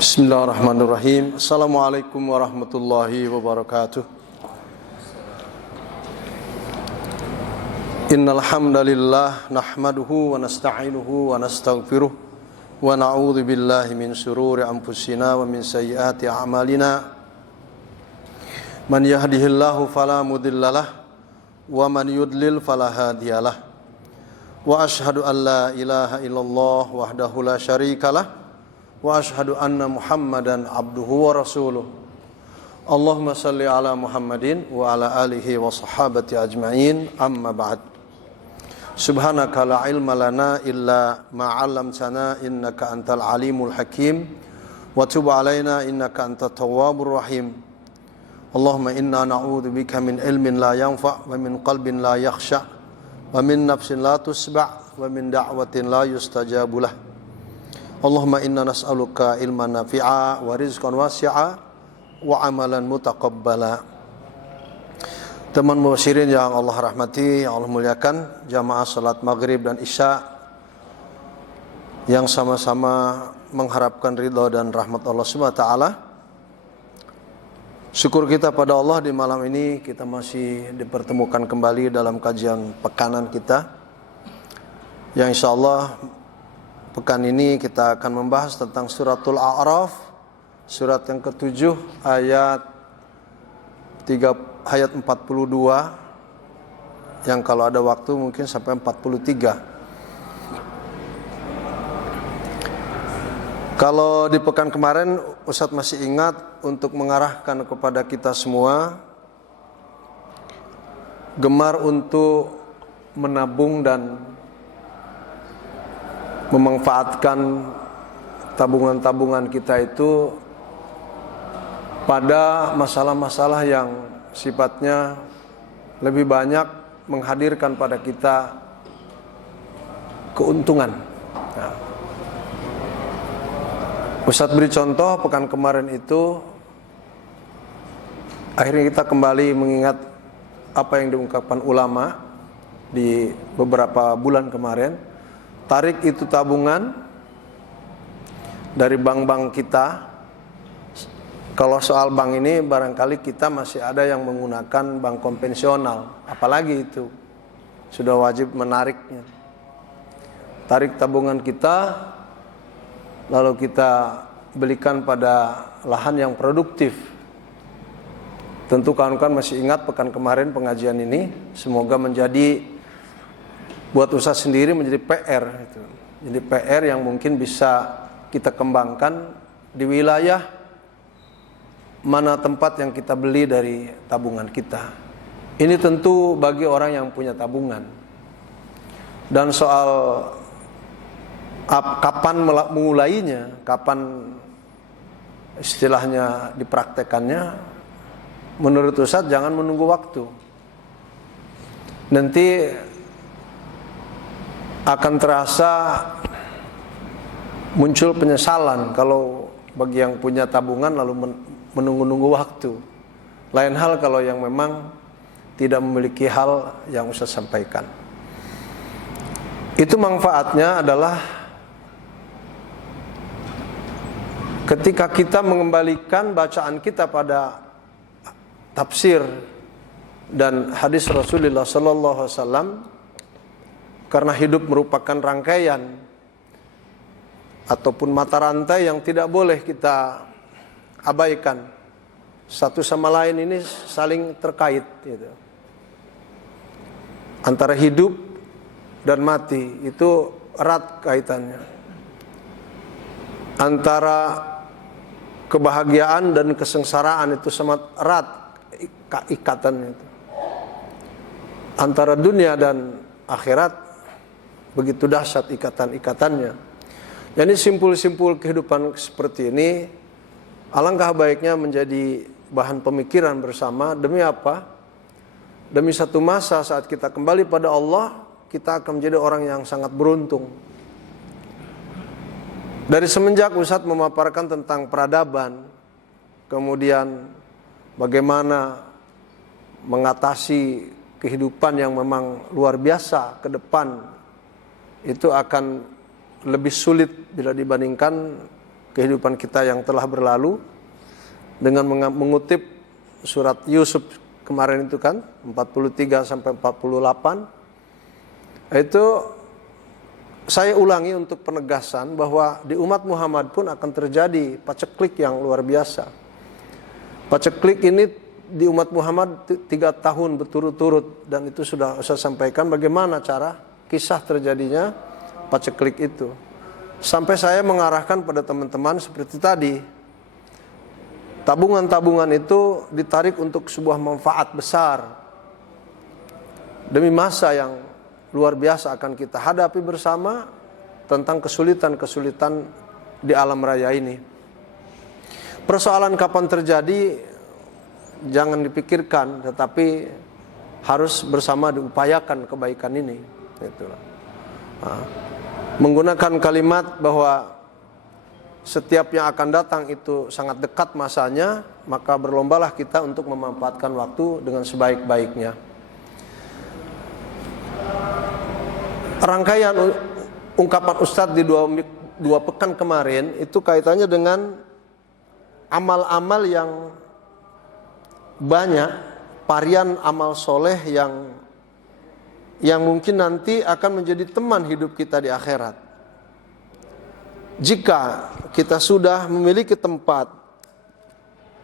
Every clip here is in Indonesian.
Bismillahirrahmanirrahim. Assalamualaikum warahmatullahi wabarakatuh. Innal hamdalillah nahmaduhu wa nasta'inuhu wa nastaghfiruh wa na'udzu billahi min shururi anfusina wa min sayyiati a'malina. Man yahdihillahu fala mudhillalah wa man yudlil fala hadiyalah. Wa asyhadu an la ilaha illallah wahdahu la syarikalah wa asyhadu anna Muhammadan abduhu wa rasuluh. Allahumma salli ala Muhammadin wa ala alihi wa sahabati ajma'in. Amma ba'd. Subhanaka la ilma lana illa ma 'allamtana innaka antal alimul hakim wa tub 'alaina innaka antat tawwabur rahim. Allahumma inna na'udzu bika min ilmin la yanfa' wa min qalbin la yakhsha' wa min nafsin la tusba' wa min da'watin la yustajabu lah. Allahumma inna nas'aluka ilman nafi'a wa rizqan wasi'a wa amalan mutaqabbala. Teman muwasirin yang Allah rahmati, yang Allah muliakan, jamaah salat maghrib dan isya yang sama-sama mengharapkan ridha dan rahmat Allah Subhanahu wa taala. Syukur kita pada Allah di malam ini kita masih dipertemukan kembali dalam kajian pekanan kita, yang insyaallah pekan ini kita akan membahas tentang suratul A'raf, surat yang ke-7 ayat 42, yang kalau ada waktu mungkin sampai 43. Kalau di pekan kemarin Ustadz masih ingat untuk mengarahkan kepada kita semua gemar untuk menabung dan memanfaatkan tabungan-tabungan kita itu pada masalah-masalah yang sifatnya lebih banyak menghadirkan pada kita keuntungan. Nah, Ustadz beri contoh pekan kemarin itu, akhirnya kita kembali mengingat apa yang diungkapkan ulama di beberapa bulan kemarin. Tarik itu tabungan dari bank-bank kita. Kalau soal bank ini barangkali kita masih ada yang menggunakan bank konvensional, apalagi itu sudah wajib menariknya. Tarik tabungan kita, lalu kita belikan pada lahan yang produktif. Tentu kawan-kawan masih ingat pekan kemarin pengajian ini, semoga menjadi buat usaha sendiri menjadi PR itu. Jadi PR yang mungkin bisa kita kembangkan di wilayah mana tempat yang kita beli dari tabungan kita. Ini tentu bagi orang yang punya tabungan. Dan soal kapan memulainya, kapan istilahnya dipraktekannya, menurut Ustadz jangan menunggu waktu. Nanti akan terasa muncul penyesalan kalau bagi yang punya tabungan lalu menunggu-nunggu waktu. Lain hal kalau yang memang tidak memiliki hal yang Ustaz sampaikan. Itu manfaatnya adalah ketika kita mengembalikan bacaan kita pada tafsir dan hadis Rasulullah sallallahu alaihi wasallam. Karena hidup merupakan rangkaian ataupun mata rantai yang tidak boleh kita abaikan. Satu sama lain ini saling terkait gitu. Antara hidup dan mati itu erat kaitannya. Antara kebahagiaan dan kesengsaraan itu sangat erat ikatannya itu. Antara dunia dan akhirat begitu dahsyat ikatan-ikatannya. Jadi simpul-simpul kehidupan seperti ini alangkah baiknya menjadi bahan pemikiran bersama. Demi apa? Demi satu masa saat kita kembali pada Allah, kita akan menjadi orang yang sangat beruntung. Dari semenjak Ustadz memaparkan tentang peradaban, kemudian bagaimana mengatasi kehidupan yang memang luar biasa ke depan, itu akan lebih sulit bila dibandingkan kehidupan kita yang telah berlalu dengan mengutip surat Yusuf kemarin itu kan 43 sampai 48. Itu saya ulangi untuk penegasan bahwa di umat Muhammad pun akan terjadi paceklik yang luar biasa. Paceklik ini di umat Muhammad 3 tahun berturut-turut, dan itu sudah saya sampaikan bagaimana cara kisah terjadinya paceklik itu. Sampai saya mengarahkan pada teman-teman seperti tadi, tabungan-tabungan itu ditarik untuk sebuah manfaat besar demi masa yang luar biasa akan kita hadapi bersama tentang kesulitan-kesulitan di alam raya ini. Persoalan kapan terjadi jangan dipikirkan, tetapi harus bersama diupayakan kebaikan ini. Itulah. Menggunakan kalimat bahwa setiap yang akan datang itu sangat dekat masanya, maka berlombalah kita untuk memanfaatkan waktu dengan sebaik-baiknya. Rangkaian ungkapan Ustadz di dua pekan kemarin itu kaitannya dengan amal-amal yang banyak, varian amal soleh yang mungkin nanti akan menjadi teman hidup kita di akhirat. Jika kita sudah memiliki tempat,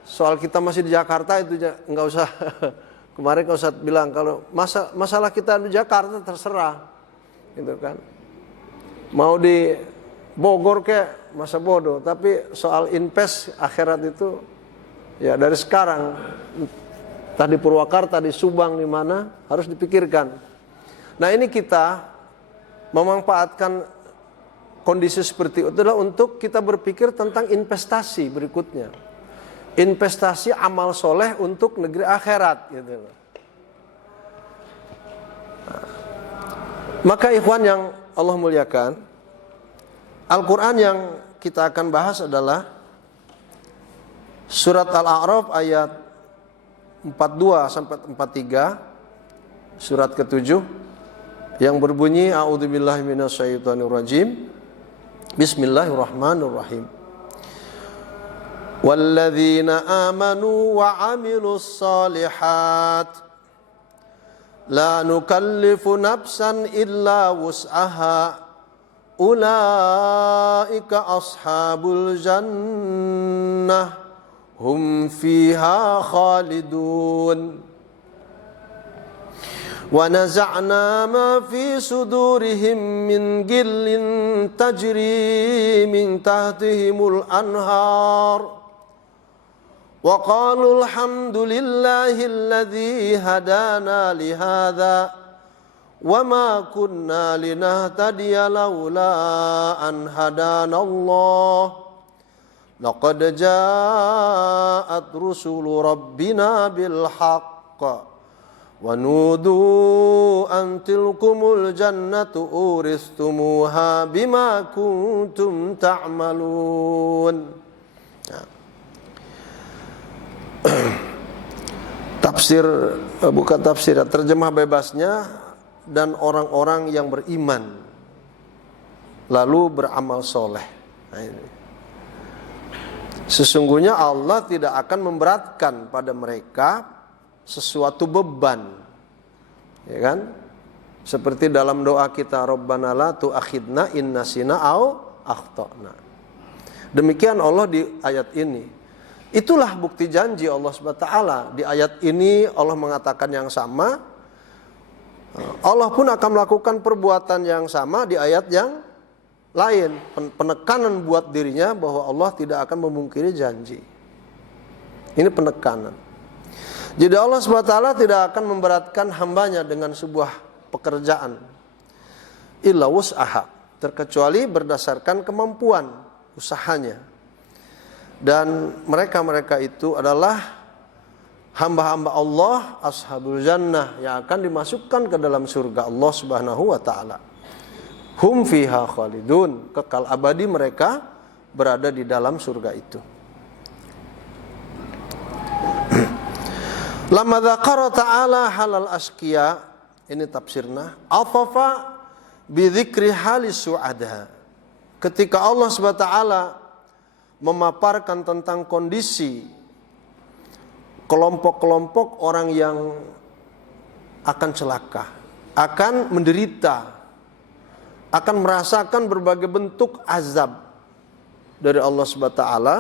soal kita masih di Jakarta itu nggak usah. Kemarin Ustaz bilang kalau masalah kita di Jakarta terserah, gitu kan. Mau di Bogor kayak masa bodoh, tapi soal invest akhirat itu ya dari sekarang. Tadi Purwakarta, di Subang, di mana harus dipikirkan. Nah ini kita memanfaatkan kondisi seperti itu adalah untuk kita berpikir tentang investasi berikutnya. Investasi amal soleh untuk negeri akhirat gitu. Maka ikhwan yang Allah muliakan, Al-Quran yang kita akan bahas adalah surat Al-A'raf ayat 42 sampai 43, surat ke-7 yang berbunyi a'udzubillahi minasyaitonirrajim. Bismillahirrahmanirrahim. Walladzina amanu wa 'amilus shalihat la nukallifu nafsan illa wus'aha ulaika ashabul jannah hum fiha khalidun. Wa naza'na ma fi sudurihim min gillin tajri min tahtihimul anhar wa qalu alhamdulillahi alladhi hadana li hadha wa ma kunna linahtadiya laula an hadana Allah laqad ja'at rusulu rabbina bil haqq wa nudu an tilkumul jannatu uristumuha bima kuntum ta'malun. Tafsir, bukan tafsir, terjemah bebasnya, dan orang-orang yang beriman lalu beramal soleh. Nah, ini. Sesungguhnya Allah tidak akan memberatkan pada mereka sesuatu beban, ya kan? Seperti dalam doa kita, Rabbana la tu'akhidna in nasina au akhtana. Demikian Allah di ayat ini. Itulah bukti janji Allah SWT. Di ayat ini Allah mengatakan yang sama. Allah pun akan melakukan perbuatan yang sama di ayat yang lain. Penekanan buat dirinya bahwa Allah tidak akan memungkiri janji. Ini penekanan. Jadi Allah SWT tidak akan memberatkan hambanya dengan sebuah pekerjaan illa wus'aha, terkecuali berdasarkan kemampuan usahanya. Dan mereka-mereka itu adalah hamba-hamba Allah, ashabul jannah, yang akan dimasukkan ke dalam surga Allah Subhanahu wa taala. Hum fiha khalidun, kekal abadi mereka berada di dalam surga itu. Lamma dzakara ta'ala halal asqiya, ini tafsirna, afafa bi dzikri halis su'ada. Ketika Allah Subhanahu wa taala memaparkan tentang kondisi kelompok-kelompok orang yang akan celaka, akan menderita, akan merasakan berbagai bentuk azab dari Allah Subhanahu wa taala.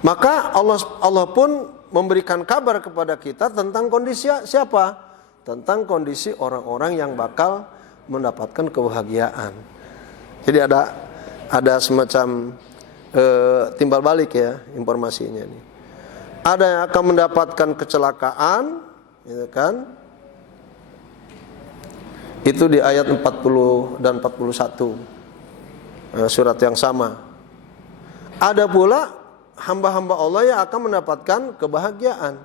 Maka Allah pun memberikan kabar kepada kita tentang kondisi siapa? Tentang kondisi orang-orang yang bakal mendapatkan kebahagiaan. Jadi ada semacam timbal balik ya informasinya nih. Ada yang akan mendapatkan kecelakaan, gitu kan? Itu di ayat 40 dan 41 surat yang sama. Ada pula hamba-hamba Allah yang akan mendapatkan kebahagiaan.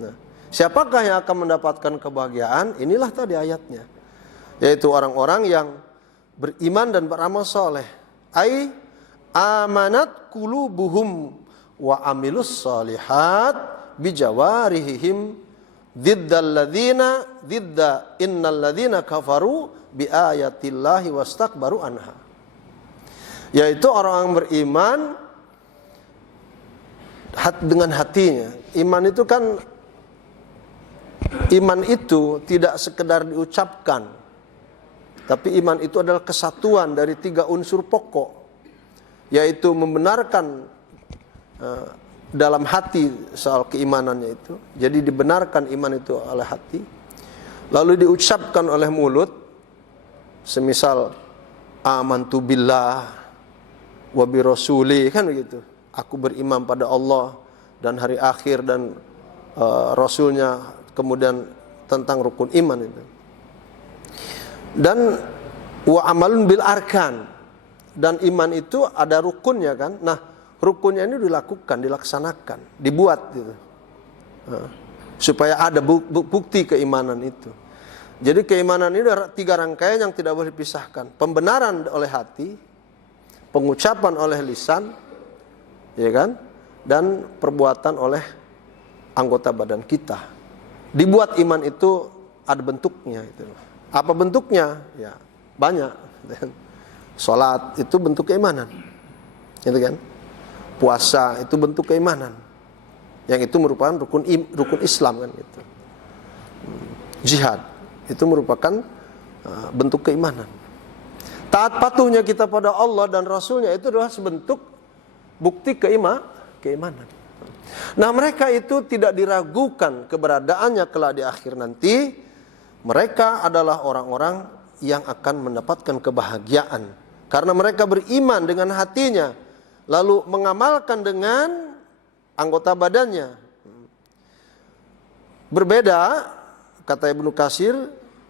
Nah, siapakah yang akan mendapatkan kebahagiaan? Inilah tadi ayatnya, yaitu orang-orang yang beriman dan beramal soleh. Ai amanat qulubuhum wa amilus solihat bijawarihim diddal innal ladzina kafaru bi ayatillahi wastakbaru anha. Yaitu orang beriman dengan hatinya. Iman itu tidak sekedar diucapkan, tapi iman itu adalah kesatuan dari 3 unsur pokok, yaitu membenarkan dalam hati soal keimanannya itu. Jadi dibenarkan iman itu oleh hati, lalu diucapkan oleh mulut, semisal amantu billah wa bi rasuli, kan begitu. Aku beriman pada Allah dan hari akhir dan Rasulnya, kemudian tentang rukun iman itu. Dan wa amalun bil arkan, dan iman itu ada rukunnya kan. Nah, rukunnya ini dilaksanakan, dibuat gitu, supaya ada bukti keimanan itu. Jadi keimanan ini ada 3 rangkaian yang tidak boleh dipisahkan. Pembenaran oleh hati, pengucapan oleh lisan, ya kan, dan perbuatan oleh anggota badan kita. Dibuat iman itu ada bentuknya itu. Apa bentuknya? Ya, banyak. Salat itu bentuk keimanan. Gitu kan? Puasa itu bentuk keimanan. Yang itu merupakan rukun Islam kan gitu. Jihad itu merupakan bentuk keimanan. Taat patuhnya kita pada Allah dan Rasulnya itu adalah sebentuk bukti keimanan. Nah, mereka itu tidak diragukan keberadaannya kelak di akhir nanti. Mereka adalah orang-orang yang akan mendapatkan kebahagiaan karena mereka beriman dengan hatinya, lalu mengamalkan dengan anggota badannya. Berbeda, kata Ibnu Katsir,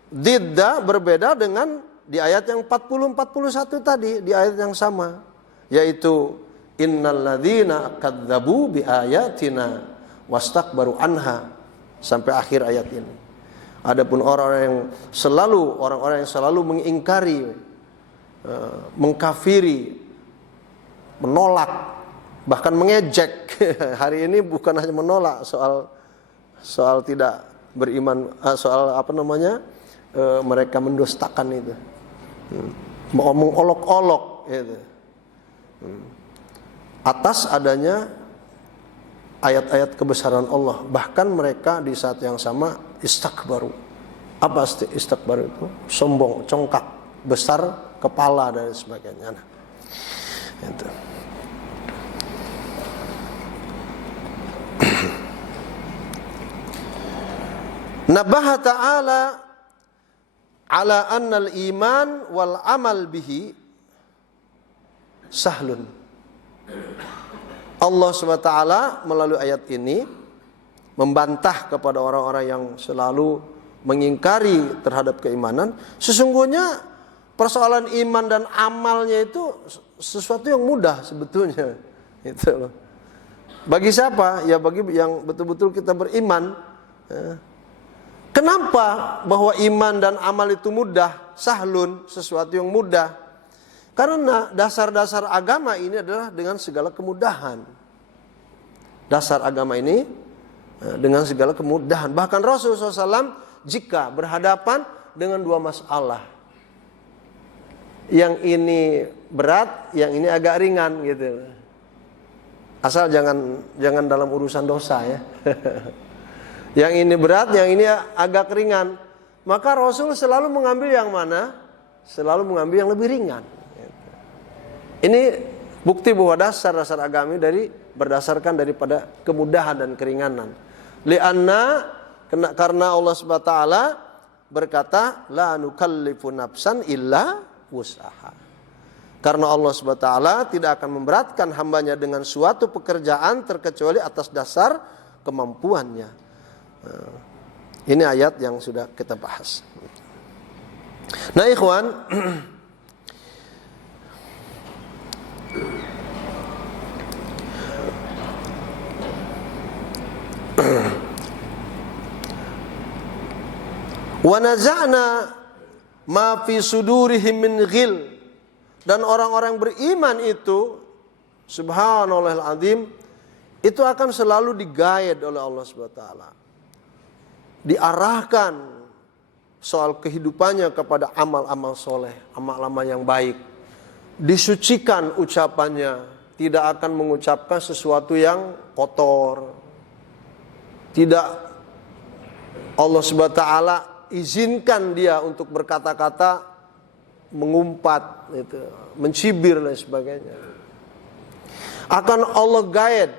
didda berbeda dengan di ayat yang 40-41 tadi, di ayat yang sama, yaitu innal ladzina kadzdzabu bi ayatina wastakbaru anha, sampai akhir ayat ini. Adapun orang-orang yang selalu mengingkari, mengkafiri, menolak, bahkan mengejek. Hari ini bukan hanya menolak soal tidak beriman, soal mereka mendustakan itu, mau mengolok-olok itu. Atas adanya ayat-ayat kebesaran Allah, bahkan mereka di saat yang sama istakbaru. Apa istakbaru itu? Sombong, congkak, besar kepala dan sebagainya. Nah, itu. Nabaha ta'ala ala annal iman wal amal bihi sahlun. Allah SWT melalui ayat ini membantah kepada orang-orang yang selalu mengingkari terhadap keimanan. Sesungguhnya persoalan iman dan amalnya itu sesuatu yang mudah sebetulnya. Itu. Bagi siapa? Ya bagi yang betul-betul kita beriman. Kenapa bahwa iman dan amal itu mudah? Sahlun, sesuatu yang mudah. Karena dasar-dasar agama ini adalah dengan segala kemudahan. Dasar agama ini dengan segala kemudahan. Bahkan Rasulullah SAW jika berhadapan dengan 2 masalah, yang ini berat, yang ini agak ringan gitu. Asal jangan dalam urusan dosa ya. Yang ini berat, yang ini agak ringan. Maka Rasul selalu mengambil yang mana? Selalu mengambil yang lebih ringan. Ini bukti bahwa dasar-dasar agama berdasarkan daripada kemudahan dan keringanan. Karena Allah Subhanahu wa taala berkata, la nukallifu nafsan illa wus'aha. Karena Allah Subhanahu wa taala tidak akan memberatkan hambanya dengan suatu pekerjaan terkecuali atas dasar kemampuannya. Ini ayat yang sudah kita bahas. Nah, ikhwan, wa naza'na ma fi sudurihim min ghil. Dan orang-orang beriman itu, subhanallahil azim, itu akan selalu digayed oleh Allah Subhanahu wa taala. Diarahkan soal kehidupannya kepada amal-amal soleh, amal-amal yang baik. Disucikan ucapannya, tidak akan mengucapkan sesuatu yang kotor. Tidak Allah Subhanahu wa taala izinkan dia untuk berkata-kata mengumpat, itu, mencibir dan sebagainya. Akan Allah guide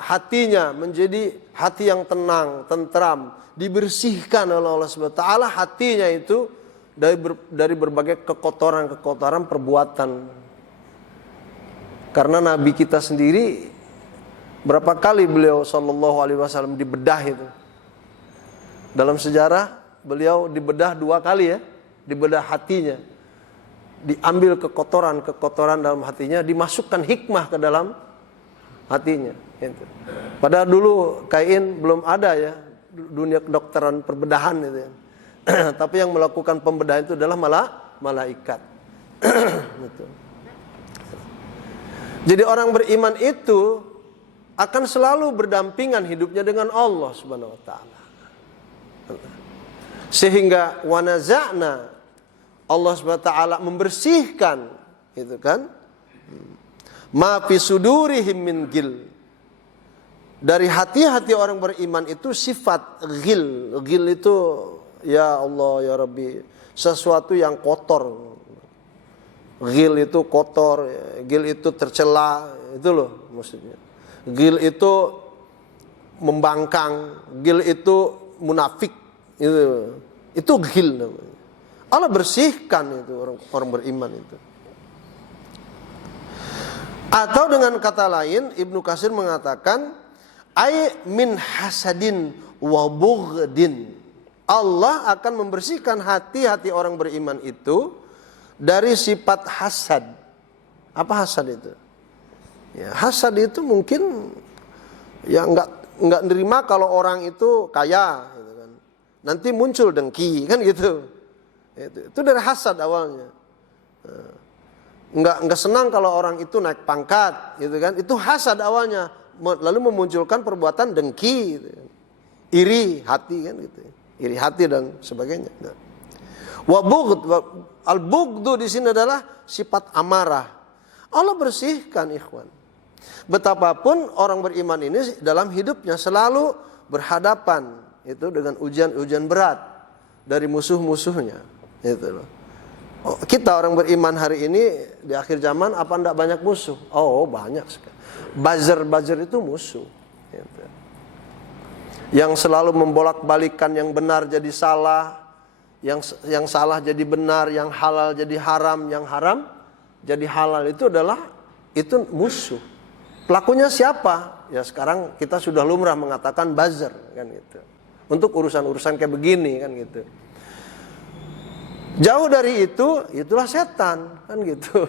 hatinya menjadi hati yang tenang, tentram, dibersihkan oleh Allah Subhanahu wa taala hatinya itu dari berbagai kekotoran-kekotoran perbuatan. Karena Nabi kita sendiri berapa kali beliau sallallahu alaihi wasallam dibedah itu. Dalam sejarah beliau dibedah 2 kali ya, dibedah hatinya. Diambil kekotoran-kekotoran dalam hatinya, dimasukkan hikmah ke dalam hatinya. Gitu. Padahal dulu kain belum ada ya, dunia kedokteran perbedahan itu ya. Tapi yang melakukan pembedahan itu adalah malaikat. Gitu. Jadi orang beriman itu akan selalu berdampingan hidupnya dengan Allah Subhanahu wa taala. Sehingga wa naza'na, Allah Subhanahu wa taala membersihkan itu kan, ma fi sudurihim min ghil. Dari hati-hati orang beriman itu sifat ghil. Ghil itu ya Allah ya Rabbi, sesuatu yang kotor. Ghil itu kotor, ghil itu tercela, itu loh maksudnya. Ghil itu membangkang, ghil itu munafik, itu ghil namanya. Allah bersihkan itu orang beriman itu. Atau dengan kata lain Ibnu Katsir mengatakan ay min hasadin wa bughdin. Allah akan membersihkan hati-hati orang beriman itu dari sifat hasad. Apa hasad itu? Ya, hasad itu mungkin ya enggak nerima kalau orang itu kaya gitu kan. Nanti muncul dengki kan gitu. Itu dari hasad awalnya. Enggak senang kalau orang itu naik pangkat, gitu kan? Itu hasad awalnya, lalu memunculkan perbuatan dengki, gitu. Iri hati kan gitu. Iri hati dan sebagainya. Wa bughd, al-bughdu di sini adalah sifat amarah. Allah bersihkan, ikhwan. Betapapun orang beriman ini dalam hidupnya selalu berhadapan itu dengan ujian-ujian berat dari musuh-musuhnya. Itu loh. Kita orang beriman hari ini di akhir zaman apa enggak banyak musuh? Oh, banyak sekali. Buzzer itu musuh. Gitu. Yang selalu membolak-balikan yang benar jadi salah, yang salah jadi benar, yang halal jadi haram, yang haram jadi halal, itu musuh. Pelakunya siapa? Ya sekarang kita sudah lumrah mengatakan buzzer kan gitu. Untuk urusan-urusan kayak begini kan gitu. Jauh dari itu, itulah setan kan gitu.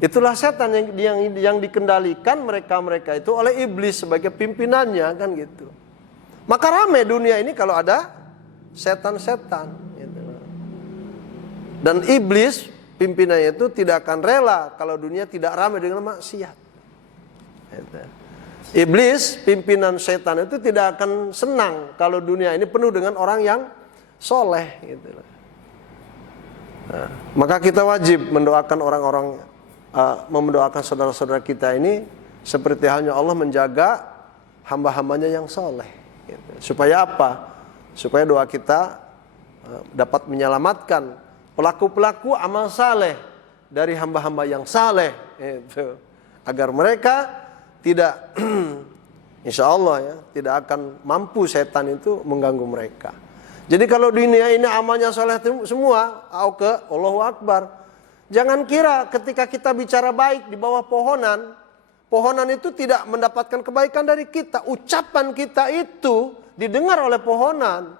Itulah setan yang dikendalikan mereka itu oleh iblis sebagai pimpinannya kan gitu. Maka ramai dunia ini kalau ada setan-setan gitu. Dan iblis pimpinannya itu tidak akan rela kalau dunia tidak ramai dengan maksiat. Gitu. Iblis pimpinan setan itu tidak akan senang kalau dunia ini penuh dengan orang yang soleh gitu. Maka kita wajib mendoakan orang-orang, mendoakan saudara-saudara kita ini seperti halnya Allah menjaga hamba-hambanya yang soleh. Supaya apa? Supaya doa kita dapat menyelamatkan pelaku-pelaku amal saleh dari hamba-hamba yang saleh, agar mereka tidak insya Allah ya, tidak akan mampu setan itu mengganggu mereka. Jadi kalau dunia ini amalnya soleh semua, Allahu Akbar. Jangan kira ketika kita bicara baik di bawah pohonan, pohonan itu tidak mendapatkan kebaikan dari kita. Ucapan kita itu didengar oleh pohonan.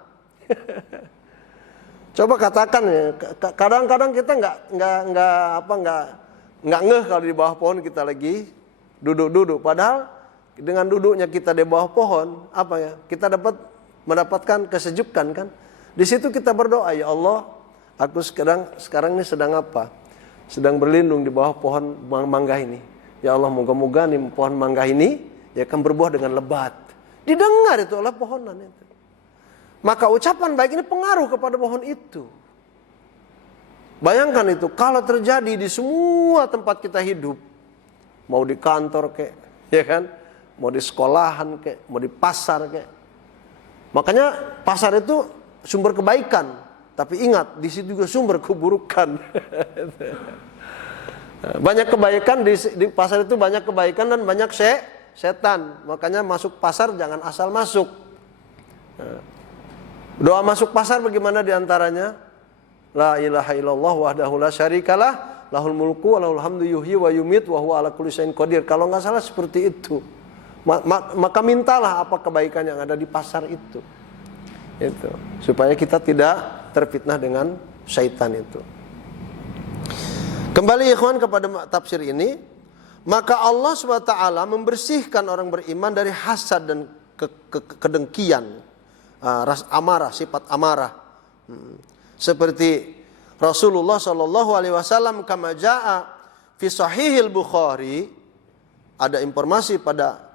Coba katakan ya, kadang-kadang kita nggak ngeh kalau di bawah pohon kita lagi duduk-duduk. Padahal dengan duduknya kita di bawah pohon, apa ya? Kita mendapatkan kesejukan kan? Di situ kita berdoa, ya Allah, aku sekarang ini sedang apa? Sedang berlindung di bawah pohon mangga ini. Ya Allah, moga-moga nih pohon mangga ini ya akan berbuah dengan lebat. Didengar itu oleh pohonan itu. Maka ucapan baik ini pengaruh kepada pohon itu. Bayangkan itu kalau terjadi di semua tempat kita hidup, mau di kantor kek, ya kan, mau di sekolahan kek, mau di pasar kek. Makanya pasar itu sumber kebaikan, tapi ingat di situ juga sumber keburukan. Banyak kebaikan di pasar itu, banyak kebaikan dan banyak setan. Makanya masuk pasar jangan asal masuk. Doa masuk pasar bagaimana diantaranya? La ilaha illallah wahdahu la syarikalah, lahul mulku wa lahul hamdu yuhyi wa yumit wa huwa ala kulli syai'in qadir. Kalau nggak salah seperti itu. Maka mintalah apa kebaikan yang ada di pasar itu. Itu supaya kita tidak terfitnah dengan syaitan itu. Kembali ikhwan kepada tafsir ini, maka Allah SWT membersihkan orang beriman dari hasad dan kedengkian, amarah, sifat amarah. Seperti Rasulullah SAW kama jaa fi sahihil Bukhari, ada informasi pada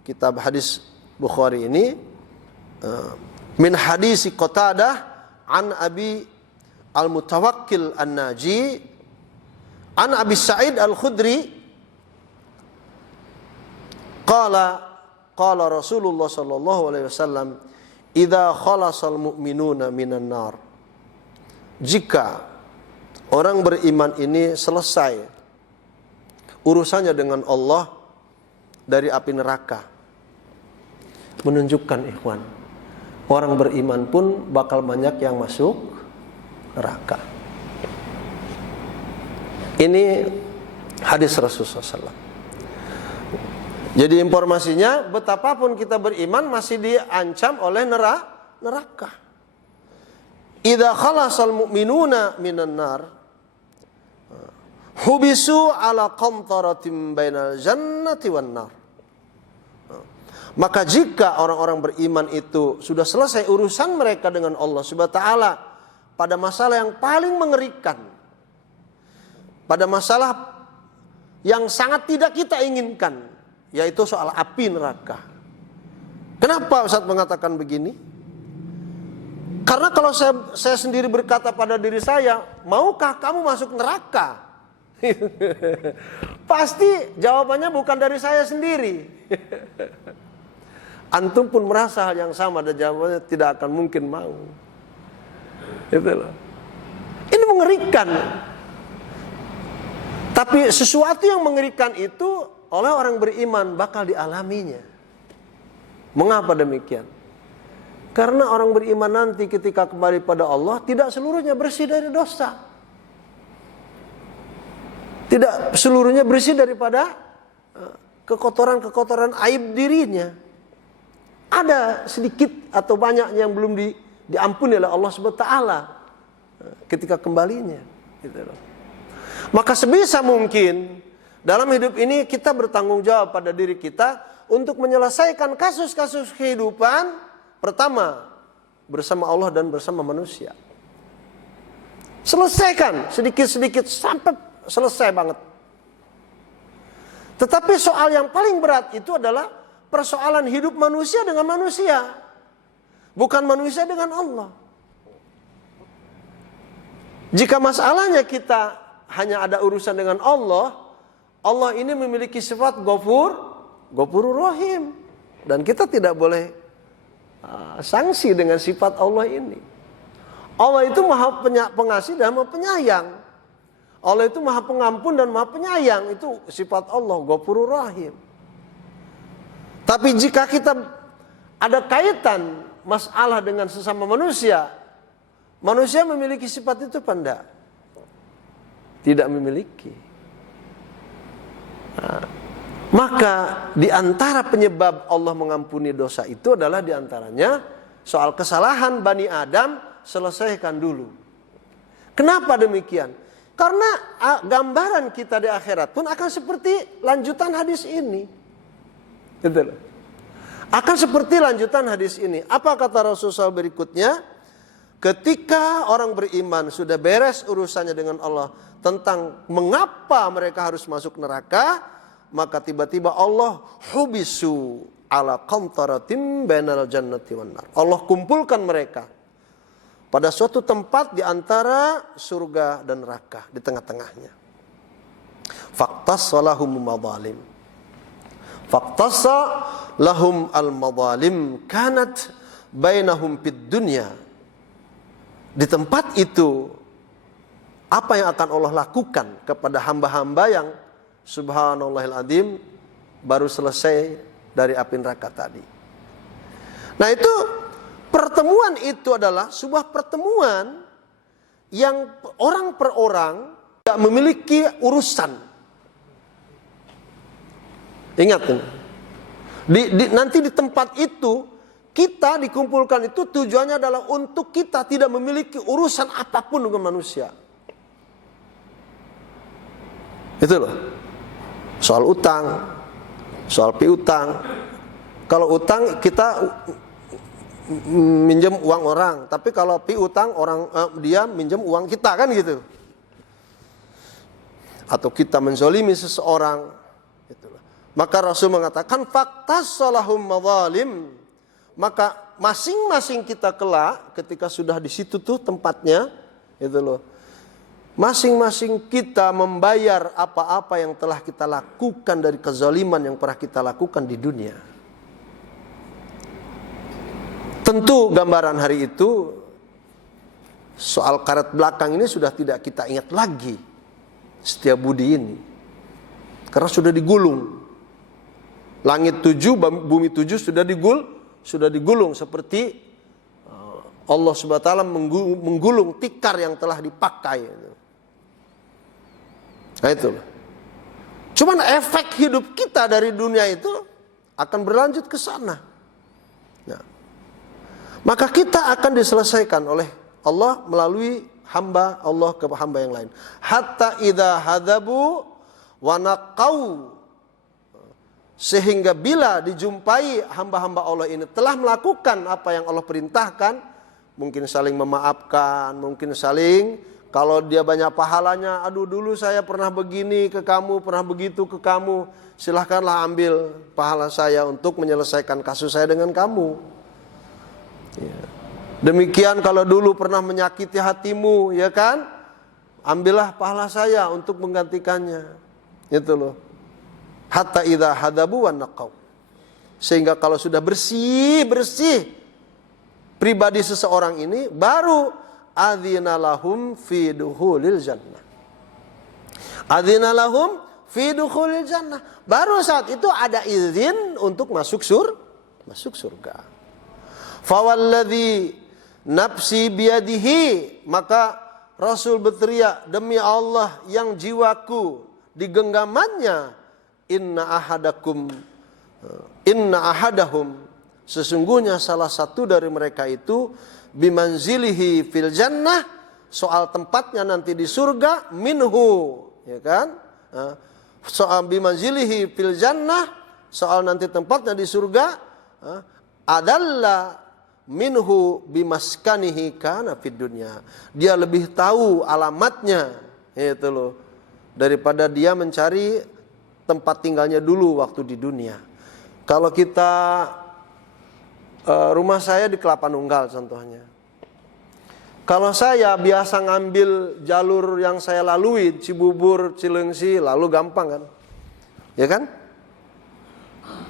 kitab hadis Bukhari ini, min hadisi Qatadah an Abi Al-Mutawakkil An-Naji an Abi Sa'id Al-Khudri qala Rasulullah sallallahu alaihi wasallam idza khalasal mu'minuna minan nar, jika orang beriman ini selesai urusannya dengan Allah dari api neraka, menunjukkan ikhwan, orang beriman pun bakal banyak yang masuk neraka. Ini hadis Rasulullah SAW. Jadi informasinya, betapapun kita beriman masih diancam oleh neraka. Idza khalasal mu'minuna minan nar hubisu ala qantaratin bainal jannati wan nar. Maka jika orang-orang beriman itu sudah selesai urusan mereka dengan Allah Subhanahu wa taala pada masalah yang paling mengerikan, pada masalah yang sangat tidak kita inginkan, yaitu soal api neraka. Kenapa Ustaz mengatakan begini? Karena kalau saya sendiri berkata pada diri saya, maukah kamu masuk neraka? Pasti jawabannya bukan dari saya sendiri. Antum pun merasa hal yang sama dan jawabannya tidak akan mungkin mau. Itulah. Ini mengerikan. Tapi sesuatu yang mengerikan itu oleh orang beriman bakal dialaminya. Mengapa demikian? Karena orang beriman nanti ketika kembali pada Allah tidak seluruhnya bersih dari dosa. Tidak seluruhnya bersih daripada kekotoran-kekotoran aib dirinya. Ada sedikit atau banyak yang belum diampuni oleh Allah Subhanahu wa taala ketika kembalinya. Gitu loh. Maka sebisa mungkin dalam hidup ini kita bertanggung jawab pada diri kita untuk menyelesaikan kasus-kasus kehidupan, pertama bersama Allah dan bersama manusia. Selesaikan sedikit-sedikit sampai selesai banget. Tetapi soal yang paling berat itu adalah persoalan hidup manusia dengan manusia, bukan manusia dengan Allah. Jika masalahnya kita hanya ada urusan dengan Allah, Allah ini memiliki sifat Ghafurur Rahim, dan kita tidak boleh sanksi dengan sifat Allah ini. Allah itu Maha Pengasih dan Maha Penyayang. Allah itu Maha Pengampun dan Maha Penyayang, itu sifat Allah Ghafurur Rahim. Tapi jika kita ada kaitan masalah dengan sesama manusia, manusia memiliki sifat itu apa enggak? Tidak memiliki. Maka di antara penyebab Allah mengampuni dosa itu adalah di antaranya soal kesalahan Bani Adam, selesaikan dulu. Kenapa demikian? Karena gambaran kita di akhirat pun akan seperti lanjutan hadis ini. Gitu loh. Akan seperti lanjutan hadis ini. Apa kata Rasulullah berikutnya? Ketika orang beriman sudah beres urusannya dengan Allah tentang mengapa mereka harus masuk neraka, maka tiba-tiba Allah hubisu ala qantaratin bainal jannati wan nar. Allah kumpulkan mereka pada suatu tempat di antara surga dan neraka, di tengah-tengahnya. Faqtassa lahum madzalim. Faqtassa lahum al-madzalim kanat bainahum fid dunya. Di tempat itu, apa yang akan Allah lakukan kepada hamba-hamba yang subhanallahil adzim baru selesai dari api neraka tadi. Nah, itu pertemuan itu adalah sebuah pertemuan yang orang per orang tidak memiliki urusan. Ingat, nanti di tempat itu kita dikumpulkan itu tujuannya adalah untuk kita tidak memiliki urusan apapun dengan manusia. Itu loh. Soal utang, soal piutang. Kalau utang kita minjem uang orang, tapi kalau piutang orang dia minjem uang kita, kan gitu. Atau kita menzalimi seseorang, gitu loh. Maka Rasul mengatakan faqtasalahum madzalim. Maka masing-masing kita kelak ketika sudah di situ tuh tempatnya, itu loh. Masing-masing kita membayar apa-apa yang telah kita lakukan dari kezaliman yang pernah kita lakukan di dunia. Tentu gambaran hari itu soal karet belakang ini sudah tidak kita ingat lagi. Setiabudi ini. Karena sudah digulung. Langit 7, bumi 7 sudah digulung seperti Allah Subhanahu wa taala menggulung tikar yang telah dipakai. Nah, itu. Cuman efek hidup kita dari dunia itu akan berlanjut ke sana. Nah, maka kita akan diselesaikan oleh Allah melalui hamba Allah ke hamba yang lain. Hatta idza hadabu wa naqau, sehingga bila dijumpai hamba-hamba Allah ini telah melakukan apa yang Allah perintahkan, mungkin saling memaafkan, mungkin saling, kalau dia banyak pahalanya, aduh dulu saya pernah begini ke kamu, pernah begitu ke kamu, silahkanlah ambil pahala saya untuk menyelesaikan kasus saya dengan kamu. Ya. Demikian kalau dulu pernah menyakiti hatimu, ya kan, ambillah pahala saya untuk menggantikannya. Itu loh. Hatta idza hadabu wa naqau. Sehingga kalau sudah bersih pribadi seseorang ini, baru adzina lahum fi dukhulil jannah. Adzina lahum fi dukhulil jannah. Baru saat itu ada izin untuk masuk surga. Fawalladzi nafsi biyadihi, maka Rasul berteriak, demi Allah yang jiwaku di genggamannya, inna ahadahum, sesungguhnya salah satu dari mereka itu bimanzilihi fil jannah, soal tempatnya nanti di surga, minhu, ya kan, soal bimanzilihi fil jannah, soal nanti tempatnya di surga, adalla minhu bimaskanihi kana fid dunya, dia lebih tahu alamatnya, itu loh, daripada dia mencari tempat tinggalnya dulu waktu di dunia. Kalau kita rumah saya di Kelapa Nunggal contohnya. Kalau saya biasa ngambil jalur yang saya lalui, Cibubur, Cilengsi, lalu gampang kan? Ya kan?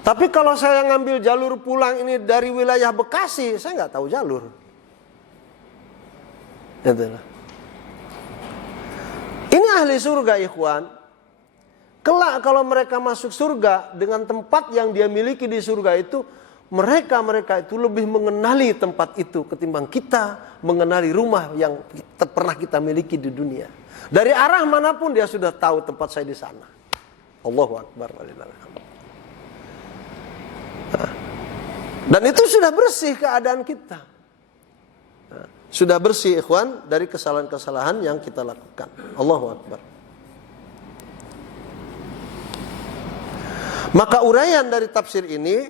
Tapi kalau saya ngambil jalur pulang ini dari wilayah Bekasi, saya nggak tahu jalur. Itulah. Ini ahli surga, ikhwan. Kelak kalau mereka masuk surga dengan tempat yang dia miliki di surga itu, mereka itu lebih mengenali tempat itu ketimbang kita mengenali rumah yang pernah kita miliki di dunia. Dari arah manapun dia sudah tahu tempat saya di sana. Allahu Akbar. Dan itu sudah bersih keadaan kita. Sudah bersih, ikhwan, dari kesalahan-kesalahan yang kita lakukan. Allahu Akbar. Maka uraian dari tafsir ini,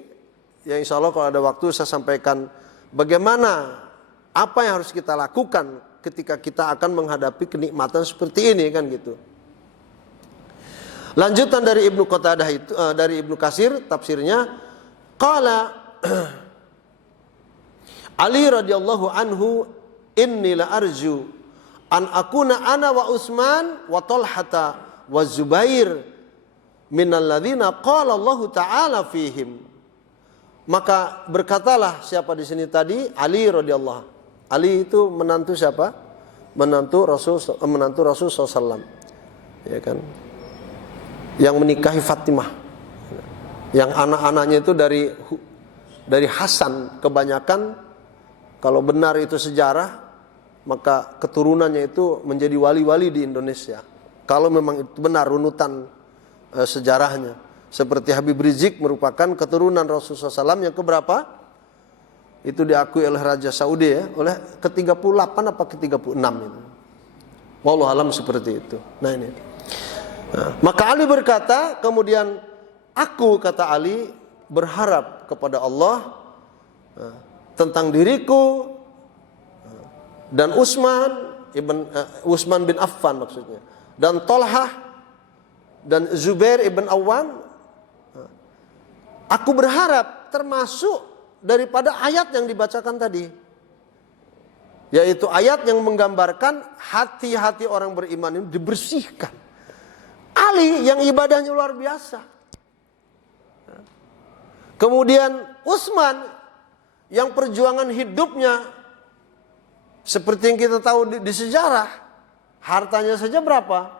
ya insya Allah kalau ada waktu saya sampaikan bagaimana, apa yang harus kita lakukan ketika kita akan menghadapi kenikmatan seperti ini, kan gitu. Lanjutan dari Ibnu Qatadah itu, dari Ibnu Katsir tafsirnya, qala Ali radhiyallahu anhu, inni la arju an akuna ana wa Utsman wa Talhata wa Zubair minalladzina qala Allah taala fihim. Maka berkatalah siapa di sini tadi? Ali radhiyallahu. Ali itu menantu siapa? Menantu Rasul SAW. Ya kan? Yang menikahi Fatimah. Yang anak-anaknya itu dari Hasan kebanyakan, kalau benar itu sejarah, maka keturunannya itu menjadi wali-wali di Indonesia. Kalau memang itu benar runutan sejarahnya. Seperti Habib Rizik merupakan keturunan Rasulullah SAW yang keberapa? Itu diakui oleh Raja Saudi ya, oleh ke-38 apa ke-36 itu. Wallahu alam seperti itu. Nah ini. Nah, maka Ali berkata, kemudian aku, kata Ali, berharap kepada Allah tentang diriku dan Utsman bin Affan maksudnya, dan Thalhah dan Zubair ibn Awam. Aku berharap termasuk daripada ayat yang dibacakan tadi, yaitu ayat yang menggambarkan hati-hati orang beriman ini dibersihkan. Ali yang ibadahnya luar biasa, kemudian Utsman yang perjuangan hidupnya seperti yang kita tahu di sejarah, hartanya saja berapa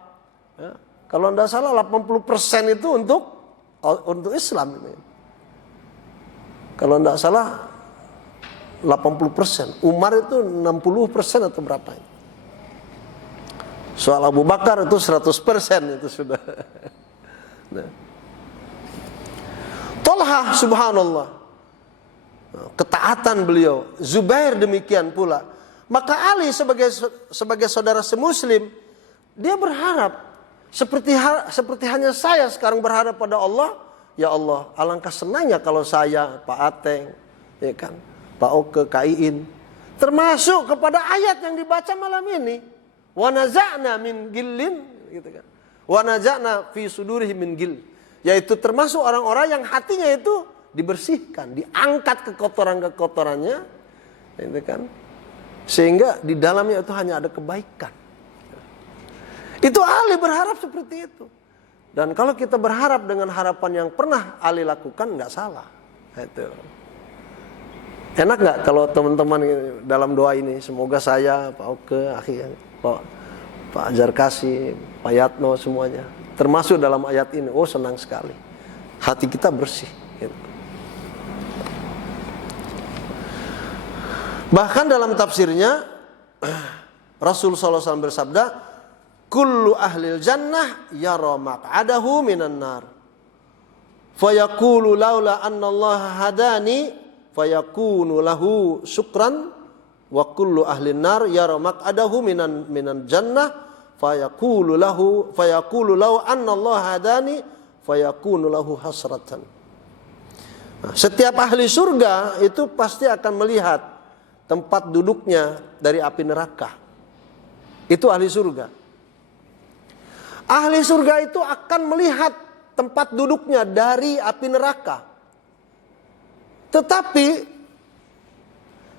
ya? Kalau tidak salah 80% itu untuk Islam ini. Kalau tidak salah 80%. Umar itu 60% atau berapa ini. Soal Abu Bakar itu 100% itu sudah. Nah. Thalhah subhanallah, ketaatan beliau. Zubair demikian pula. Maka Ali sebagai saudara semuslim, dia berharap seperti hanya saya sekarang berharap pada Allah, ya Allah, alangkah senangnya kalau saya, Pak Ateng, ya kan, Pak Oke, Kak Iin, termasuk kepada ayat yang dibaca malam ini, wa naza'na min gillin, gitu kan, wa naza'na fi sudurihim min gill, yaitu termasuk orang-orang yang hatinya itu dibersihkan, diangkat kekotoran-kekotorannya, gitu kan, sehingga di dalamnya itu hanya ada kebaikan. Itu Ali berharap seperti itu. Dan kalau kita berharap dengan harapan yang pernah Ali lakukan, nggak salah. Itu. Enak nggak kalau teman-teman dalam doa ini, semoga saya, Pak Oke, akhirnya Pak Jarkasi, Pak Yatno, semuanya termasuk dalam ayat ini. Oh, senang sekali. Hati kita bersih. Gitu. Bahkan dalam tafsirnya Rasul SAW bersabda, kullu ahlil jannah yara maq'adahu minan nar fayaqulu laula anna Allah hadani fayakunu lahu syukran wa kullu ahlin nar yara maq'adahu minan jannah fayaqulu lahu anna Allah hadani fayakunu lahu hasratan. Nah, setiap ahli surga itu pasti akan melihat tempat duduknya dari api neraka. Itu ahli surga. Ahli surga itu akan melihat tempat duduknya dari api neraka. Tetapi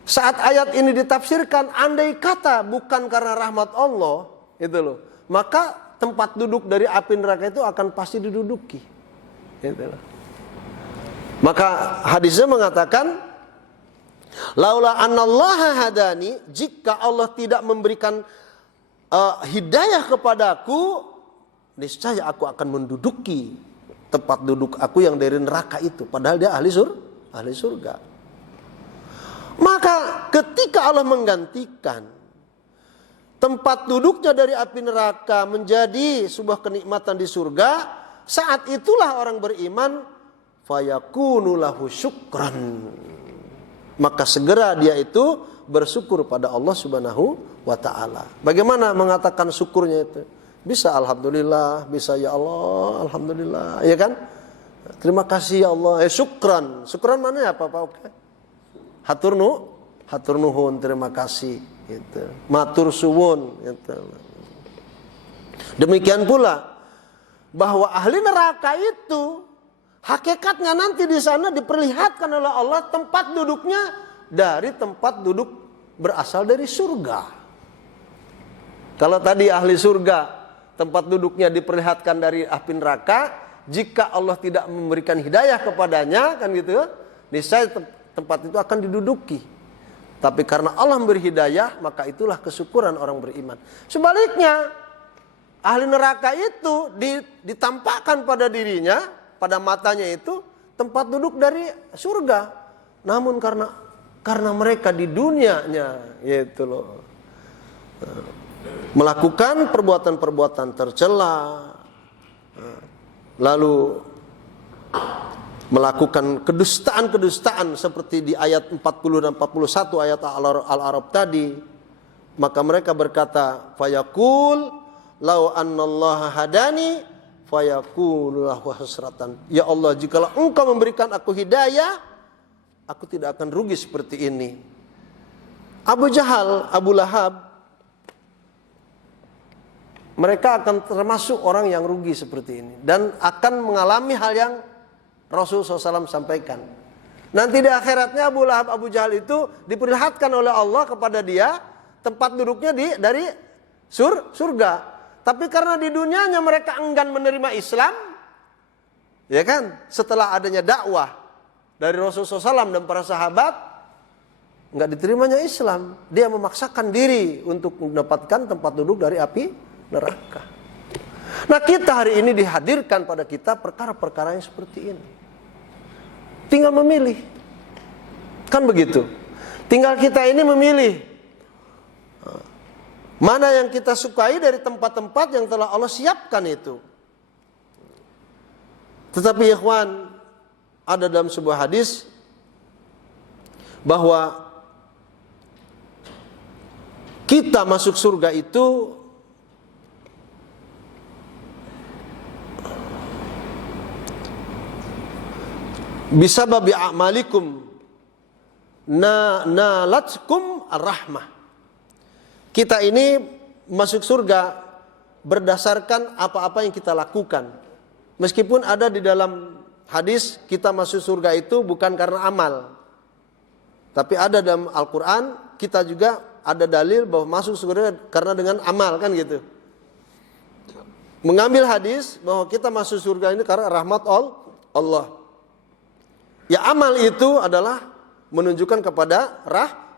Saat ayat ini ditafsirkan, andai kata bukan karena rahmat Allah, itu loh, maka tempat duduk dari api neraka itu akan pasti diduduki. Itu loh. Maka hadisnya mengatakan, laula anallaha hadani, jika Allah tidak memberikan hidayah kepadaku, niscaya aku akan menduduki tempat duduk aku yang dari neraka itu. Padahal dia ahli surga. Maka ketika Allah menggantikan tempat duduknya dari api neraka menjadi sebuah kenikmatan di surga, saat itulah orang beriman fayakunu lahu syukran. Maka segera dia itu bersyukur pada Allah Subhanahu wa taala. Bagaimana mengatakan syukurnya itu? Bisa alhamdulillah, bisa ya Allah, alhamdulillah, ya kan? Terima kasih ya Allah. Syukran. Syukran mana apa Pak? Oke. Hatur nuhun, terima kasih gitu. Matur suwun gitu. Demikian pula bahwa ahli neraka itu hakikatnya nanti di sana diperlihatkan oleh Allah tempat duduknya dari tempat duduk berasal dari surga. Kalau tadi ahli surga tempat duduknya diperlihatkan dari api neraka, jika Allah tidak memberikan hidayah kepadanya, kan gitu, niscaya tempat itu akan diduduki. Tapi karena Allah memberi hidayah, maka itulah kesyukuran orang beriman. Sebaliknya, ahli neraka itu ditampakkan pada dirinya, pada matanya itu tempat duduk dari surga. Namun karena mereka di dunianya, yaitu loh, melakukan perbuatan-perbuatan tercela, lalu melakukan kedustaan-kedustaan seperti di ayat 40 dan 41 ayat Al-A'raf tadi, maka mereka berkata, fayaqul law annallaha hadani fayaqul lahu hasratan. Ya Allah, jikalau Engkau memberikan aku hidayah, aku tidak akan rugi seperti ini. Abu Jahal, Abu Lahab, mereka akan termasuk orang yang rugi seperti ini dan akan mengalami hal yang Rasulullah SAW sampaikan. Nanti di akhiratnya Abu Lahab, Abu Jahal itu diperlihatkan oleh Allah kepada dia tempat duduknya dari surga. Tapi karena di dunianya mereka enggan menerima Islam, ya kan? Setelah adanya dakwah dari Rasulullah SAW dan para sahabat, enggak diterimanya Islam. Dia memaksakan diri untuk mendapatkan tempat duduk dari api neraka. Nah, kita hari ini dihadirkan pada kita perkara-perkara yang seperti ini. Tinggal memilih. Kan begitu. Tinggal kita ini memilih mana yang kita sukai dari tempat-tempat yang telah Allah siapkan itu. Tetapi ikhwan, ada dalam sebuah hadis bahwa kita masuk surga itu bisababi a'malikum nalatkum ar-rahmah. Kita ini masuk surga berdasarkan apa-apa yang kita lakukan. Meskipun ada di dalam hadis kita masuk surga itu bukan karena amal, tapi ada dalam Al-Quran kita juga ada dalil bahwa masuk surga karena dengan amal, kan gitu. Mengambil hadis bahwa kita masuk surga ini karena rahmat Allah. Ya, amal itu adalah menunjukkan kepada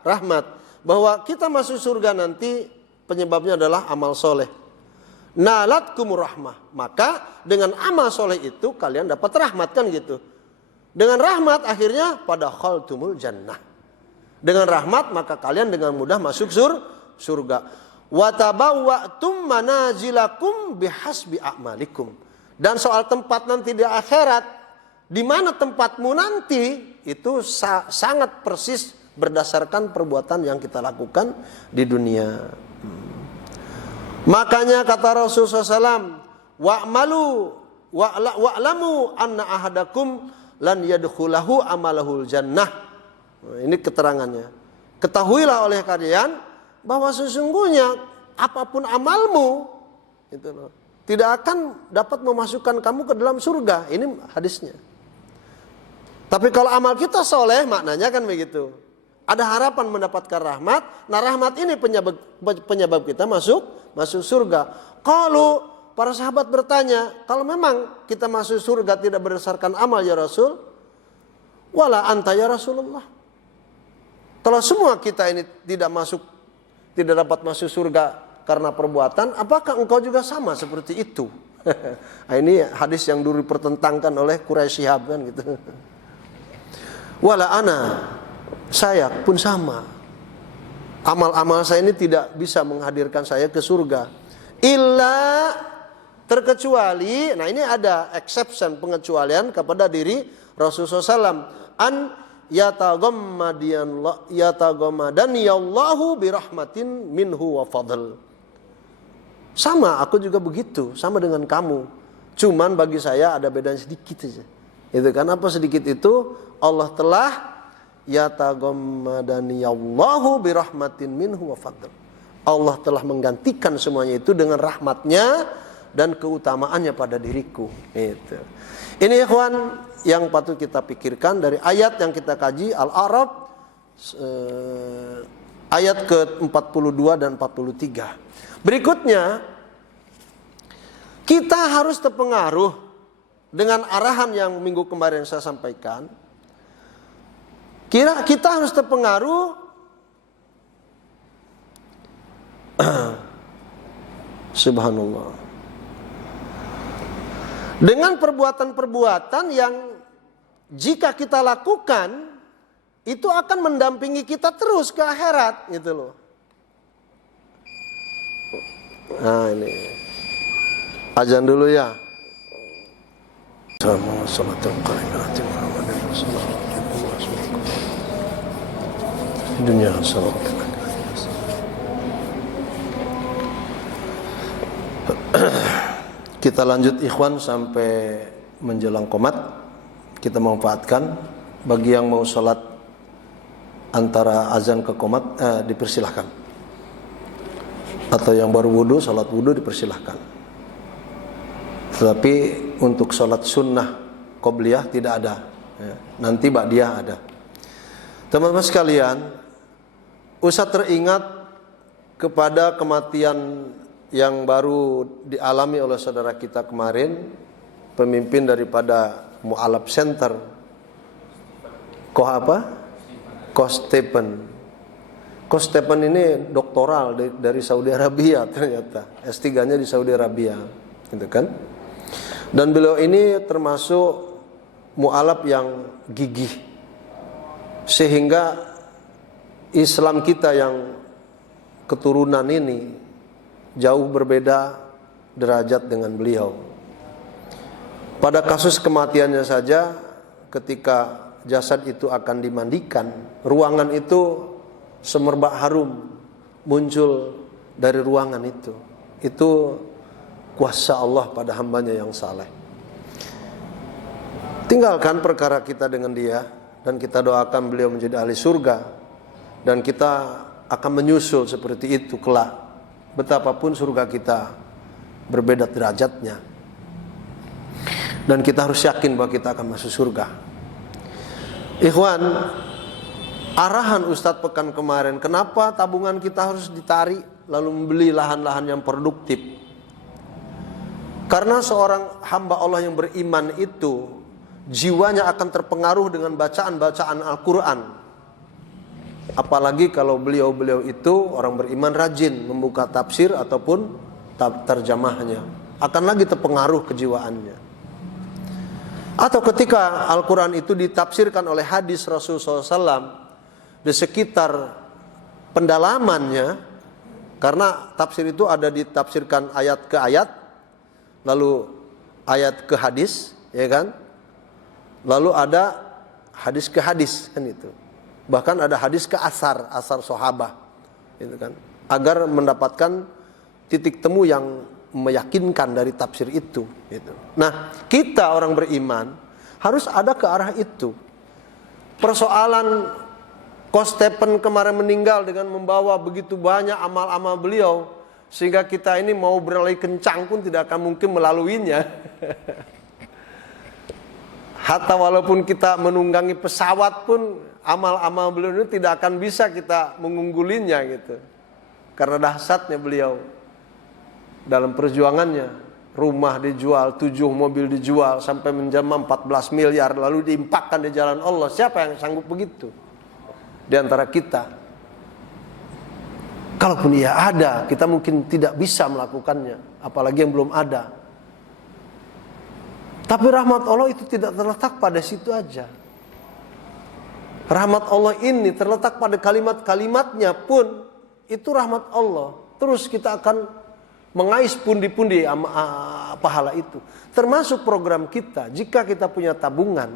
rahmat. Bahwa kita masuk surga nanti penyebabnya adalah amal soleh. Nalatkumur rahmah. Maka dengan amal soleh itu kalian dapat rahmat, kan gitu. Dengan rahmat akhirnya pada khaltumul jannah. Dengan rahmat maka kalian dengan mudah masuk surga. Watabawwa'tum manazilakum bihasbi a'malikum. Dan soal tempat nanti di akhirat, di mana tempatmu nanti, itu sangat persis berdasarkan perbuatan yang kita lakukan di dunia. Makanya kata Rasulullah SAW, wa'malu wa'lamu anna ahadakum lan yadkhulahu amalahul jannah. Ini keterangannya. Ketahuilah oleh kalian bahwa sesungguhnya apapun amalmu itu tidak akan dapat memasukkan kamu ke dalam surga. Ini hadisnya. Tapi kalau amal kita soleh, maknanya kan begitu. Ada harapan mendapatkan rahmat. Nah, rahmat ini penyebab kita masuk surga. Kalau para sahabat bertanya, kalau memang kita masuk surga tidak berdasarkan amal ya Rasul, wala anta ya Rasulullah. Kalau semua kita ini tidak dapat masuk surga karena perbuatan, apakah engkau juga sama seperti itu? Nah, ini hadis yang dulu dipertentangkan oleh Quraisy Shihab kan gitu. Wala ana, saya pun sama. Amal-amal saya ini tidak bisa menghadirkan saya ke surga. Illa, terkecuali, nah ini ada exception, pengecualian kepada diri Rasulullah SAW. An yataghammadani Allahu birahmatin minhu wa fadl. Sama, aku juga begitu, sama dengan kamu. Cuman bagi saya ada bedanya sedikit saja. Itu kan apa sedikit itu? Allah telah yataghammadani Allahu birahmatin minhu wa fadl. Allah telah menggantikan semuanya itu dengan rahmatnya dan keutamaannya pada diriku. Itu. Ini ikhwan yang patut kita pikirkan dari ayat yang kita kaji Al-A'raf ayat ke-42 dan 43. Berikutnya, kita harus terpengaruh dengan arahan yang minggu kemarin saya sampaikan. Kita harus terpengaruh subhanallah, dengan perbuatan-perbuatan yang jika kita lakukan itu akan mendampingi kita terus ke akhirat gitu loh. Nah ini azan dulu ya. Dunia kita lanjut ikhwan sampai menjelang qomat. Kita manfaatkan bagi yang mau sholat antara azan ke qomat dipersilahkan, atau yang baru wudhu, sholat wudhu dipersilahkan. Tetapi untuk sholat sunnah qobliyah tidak ada ya. Nanti ba'diyah ada. Teman-teman sekalian, Ustaz teringat kepada kematian yang baru dialami oleh saudara kita kemarin, pemimpin daripada Mu'alaf Center, Coach Stephen ini doktoral dari Saudi Arabia ternyata, S3-nya di Saudi Arabia, gitu kan? Dan beliau ini termasuk mu'alaf yang gigih, sehingga Islam kita yang keturunan ini jauh berbeda derajat dengan beliau. Pada kasus kematiannya saja, ketika jasad itu akan dimandikan, ruangan itu semerbak harum muncul dari ruangan itu. Itu kuasa Allah pada hambanya yang saleh. Tinggalkan perkara kita dengan dia, dan kita doakan beliau menjadi ahli surga, dan kita akan menyusul seperti itu kelak. Betapapun surga kita berbeda derajatnya, dan kita harus yakin bahwa kita akan masuk surga. Ikhwan, arahan Ustadz pekan kemarin, kenapa tabungan kita harus ditarik lalu membeli lahan-lahan yang produktif? Karena seorang hamba Allah yang beriman itu jiwanya akan terpengaruh dengan bacaan-bacaan Al-Quran. Apalagi kalau beliau-beliau itu orang beriman rajin membuka tafsir ataupun terjemahnya, akan lagi terpengaruh kejiwaannya. Atau ketika Al-Quran itu ditafsirkan oleh hadis Rasulullah SAW di sekitar pendalamannya, karena tafsir itu ada ditafsirkan ayat ke ayat, lalu ayat ke hadis, ya kan? Lalu ada hadis ke hadis, kan itu. Bahkan ada hadis ke asar sahabah, gitu kan? Agar mendapatkan titik temu yang meyakinkan dari tafsir itu, gitu. Nah, kita orang beriman harus ada ke arah itu. Persoalan Coach Stephen kemarin meninggal dengan membawa begitu banyak amal-amal beliau, sehingga kita ini mau berlari kencang pun tidak akan mungkin melaluinya. Hatta walaupun kita menunggangi pesawat pun amal-amal beliau ini tidak akan bisa kita mengunggulinya gitu. Karena dahsyatnya beliau dalam perjuangannya. Rumah dijual, 7 mobil dijual, sampai menjamah 14 miliar, lalu diimpakkan di jalan Allah. Siapa yang sanggup begitu di antara kita? Kalaupun ia ada, kita mungkin tidak bisa melakukannya, apalagi yang belum ada. Tapi rahmat Allah itu tidak terletak pada situ aja. Rahmat Allah ini terletak pada kalimat-kalimatnya pun, itu rahmat Allah. Terus kita akan mengais pundi-pundi pahala itu. Termasuk program kita, jika kita punya tabungan,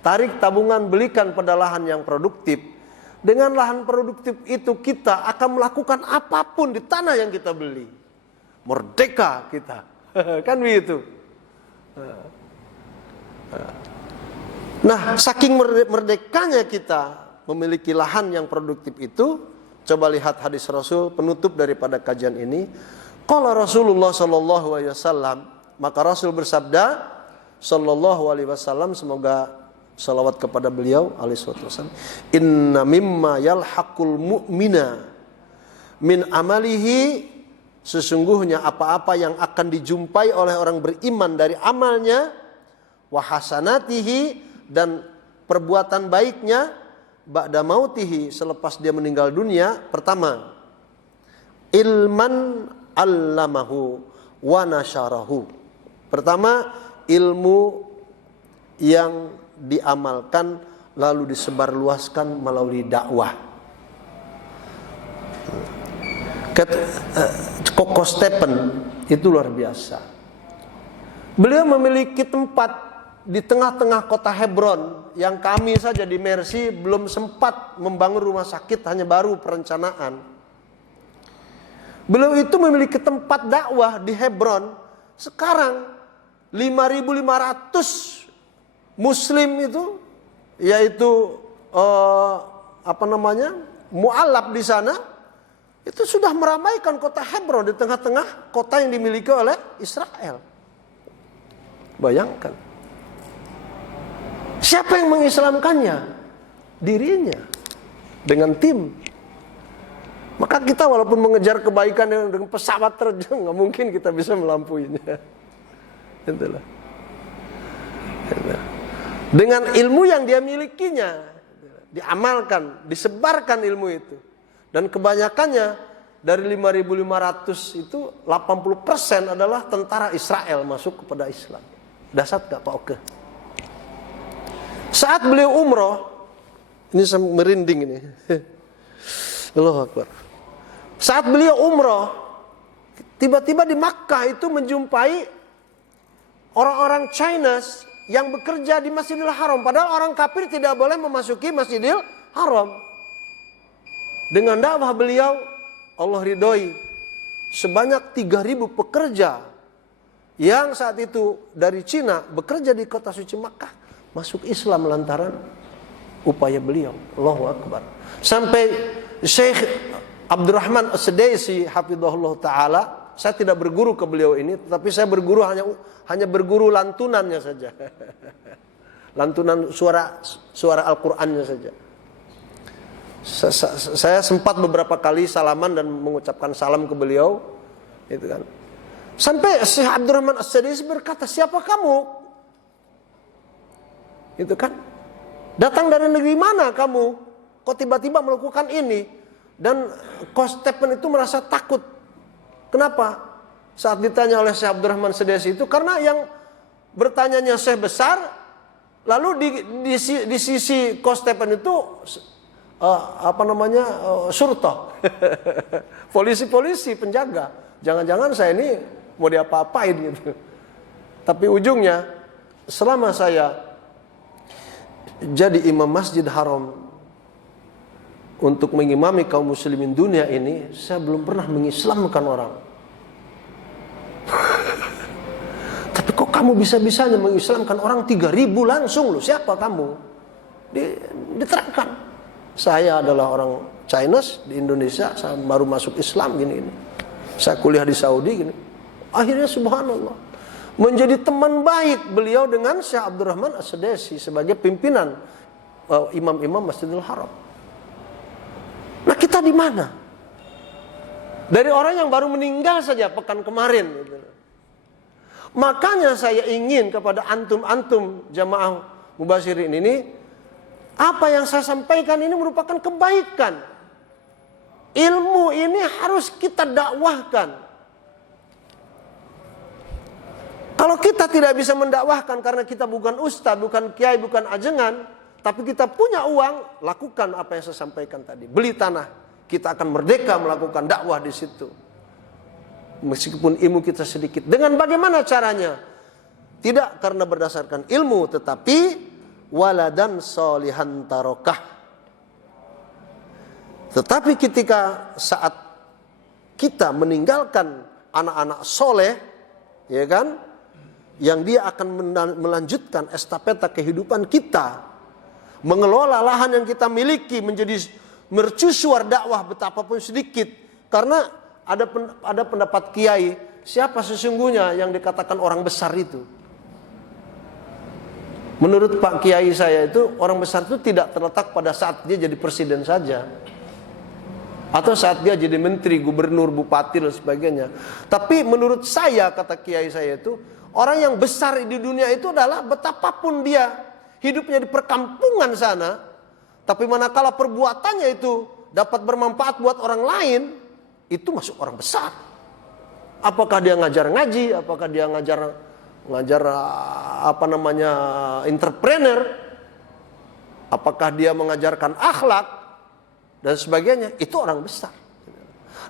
tarik tabungan, belikan pada lahan yang produktif. Dengan lahan produktif itu kita akan melakukan apapun di tanah yang kita beli. Merdeka kita. Kan begitu. Nah, saking merdekanya kita memiliki lahan yang produktif itu, coba lihat hadis Rasul penutup daripada kajian ini. Qala Rasulullah sallallahu alaihi wasallam, maka Rasul bersabda sallallahu alaihi wasallam, semoga salawat kepada beliau alaihi wasallam, inna mimma yalhaqul mu'mina min amalihi, sesungguhnya apa-apa yang akan dijumpai oleh orang beriman dari amalnya, wa hasanatihi, dan perbuatan baiknya, ba'da mautihi, selepas dia meninggal dunia. Pertama, ilman allamahu wa nasyarahu. Pertama, ilmu yang diamalkan lalu disebarluaskan melalui dakwah. Koko Stephen itu luar biasa. Beliau memiliki tempat di tengah-tengah kota Hebron yang kami saja di Mercy belum sempat membangun rumah sakit, hanya baru perencanaan. Beliau itu memiliki tempat dakwah di Hebron. Sekarang 5.500 Muslim itu, yaitu mu'alaf di sana, itu sudah meramaikan kota Hebron di tengah-tengah kota yang dimiliki oleh Israel. Bayangkan. Siapa yang mengislamkannya? Dirinya. Dengan tim. Maka kita walaupun mengejar kebaikan dengan pesawat terbang, nggak mungkin kita bisa melampuinya. Itulah. Dengan ilmu yang dia milikinya, diamalkan, disebarkan ilmu itu. Dan kebanyakannya dari 5.500 itu 80% adalah tentara Israel masuk kepada Islam. Dahsyat gak Pak Oke? Saat beliau umroh, ini saya merinding ini. Allahu Akbar. Saat beliau umroh, tiba-tiba di Makkah itu menjumpai orang-orang Chinese yang bekerja di Masjidil Haram. Padahal orang kafir tidak boleh memasuki Masjidil Haram. Dengan dakwah beliau, Allah ridhoi sebanyak 3.000 pekerja yang saat itu dari Cina bekerja di kota suci Makkah masuk Islam lantaran upaya beliau. Allahu Akbar. Sampai Syekh Abdurrahman As-Sadaisi hafizahullah taala, saya tidak berguru ke beliau ini, tetapi saya berguru hanya berguru lantunannya saja. Lantunan suara Al-Qur'annya saja. Saya sempat beberapa kali salaman dan mengucapkan salam ke beliau, itu kan. Sampai Syekh Abdurrahman As-Sadaisi berkata, "Siapa kamu?" Itu kan. "Datang dari negeri mana kamu? Kok tiba-tiba melakukan ini?" Dan Coach Stephen itu merasa takut. Kenapa? Saat ditanya oleh Syekh Abdurrahman As-Sadaisi itu, karena yang bertanyanya Syekh besar, lalu di sisi Coach Stephen itu surta. Polisi-polisi penjaga. Jangan-jangan saya ini mau diapa-apain gitu. Tapi ujungnya, selama saya jadi imam Masjid Haram untuk mengimami kaum muslimin dunia ini, saya belum pernah mengislamkan orang. Tapi kok kamu bisa-bisanya mengislamkan orang 3.000 langsung loh? Siapa kamu? Diterangkan. Saya adalah orang Chinese di Indonesia, saya baru masuk Islam gini. Saya kuliah di Saudi gini. Akhirnya subhanallah, menjadi teman baik beliau dengan Syekh Abdurrahman As-Sadaisi sebagai pimpinan imam-imam Masjidil Haram. Nah, kita di mana? Dari orang yang baru meninggal saja pekan kemarin. Makanya saya ingin kepada antum-antum jamaah mubasyirin ini, apa yang saya sampaikan ini merupakan kebaikan. Ilmu ini harus kita dakwahkan. Kalau kita tidak bisa mendakwahkan karena kita bukan ustaz, bukan kiai, bukan ajengan, tapi kita punya uang, lakukan apa yang saya sampaikan tadi. Beli tanah, kita akan merdeka melakukan dakwah di situ. Meskipun ilmu kita sedikit. Dengan bagaimana caranya? Tidak karena berdasarkan ilmu, tetapi waladan solihan tarokah. Tetapi ketika saat kita meninggalkan anak-anak soleh, ya kan, yang dia akan melanjutkan estafeta kehidupan kita, mengelola lahan yang kita miliki menjadi mercusuar dakwah betapapun sedikit. Karena ada pendapat kiai, siapa sesungguhnya yang dikatakan orang besar itu? Menurut Pak Kiai saya itu, orang besar itu tidak terletak pada saat dia jadi presiden saja, atau saat dia jadi menteri, gubernur, bupati dan sebagainya. Tapi menurut saya, kata kiai saya itu, orang yang besar di dunia itu adalah betapapun dia hidupnya di perkampungan sana, tapi manakala perbuatannya itu dapat bermanfaat buat orang lain, itu masuk orang besar. Apakah dia ngajar ngaji, apakah dia ngajar entrepreneur, apakah dia mengajarkan akhlak dan sebagainya, itu orang besar.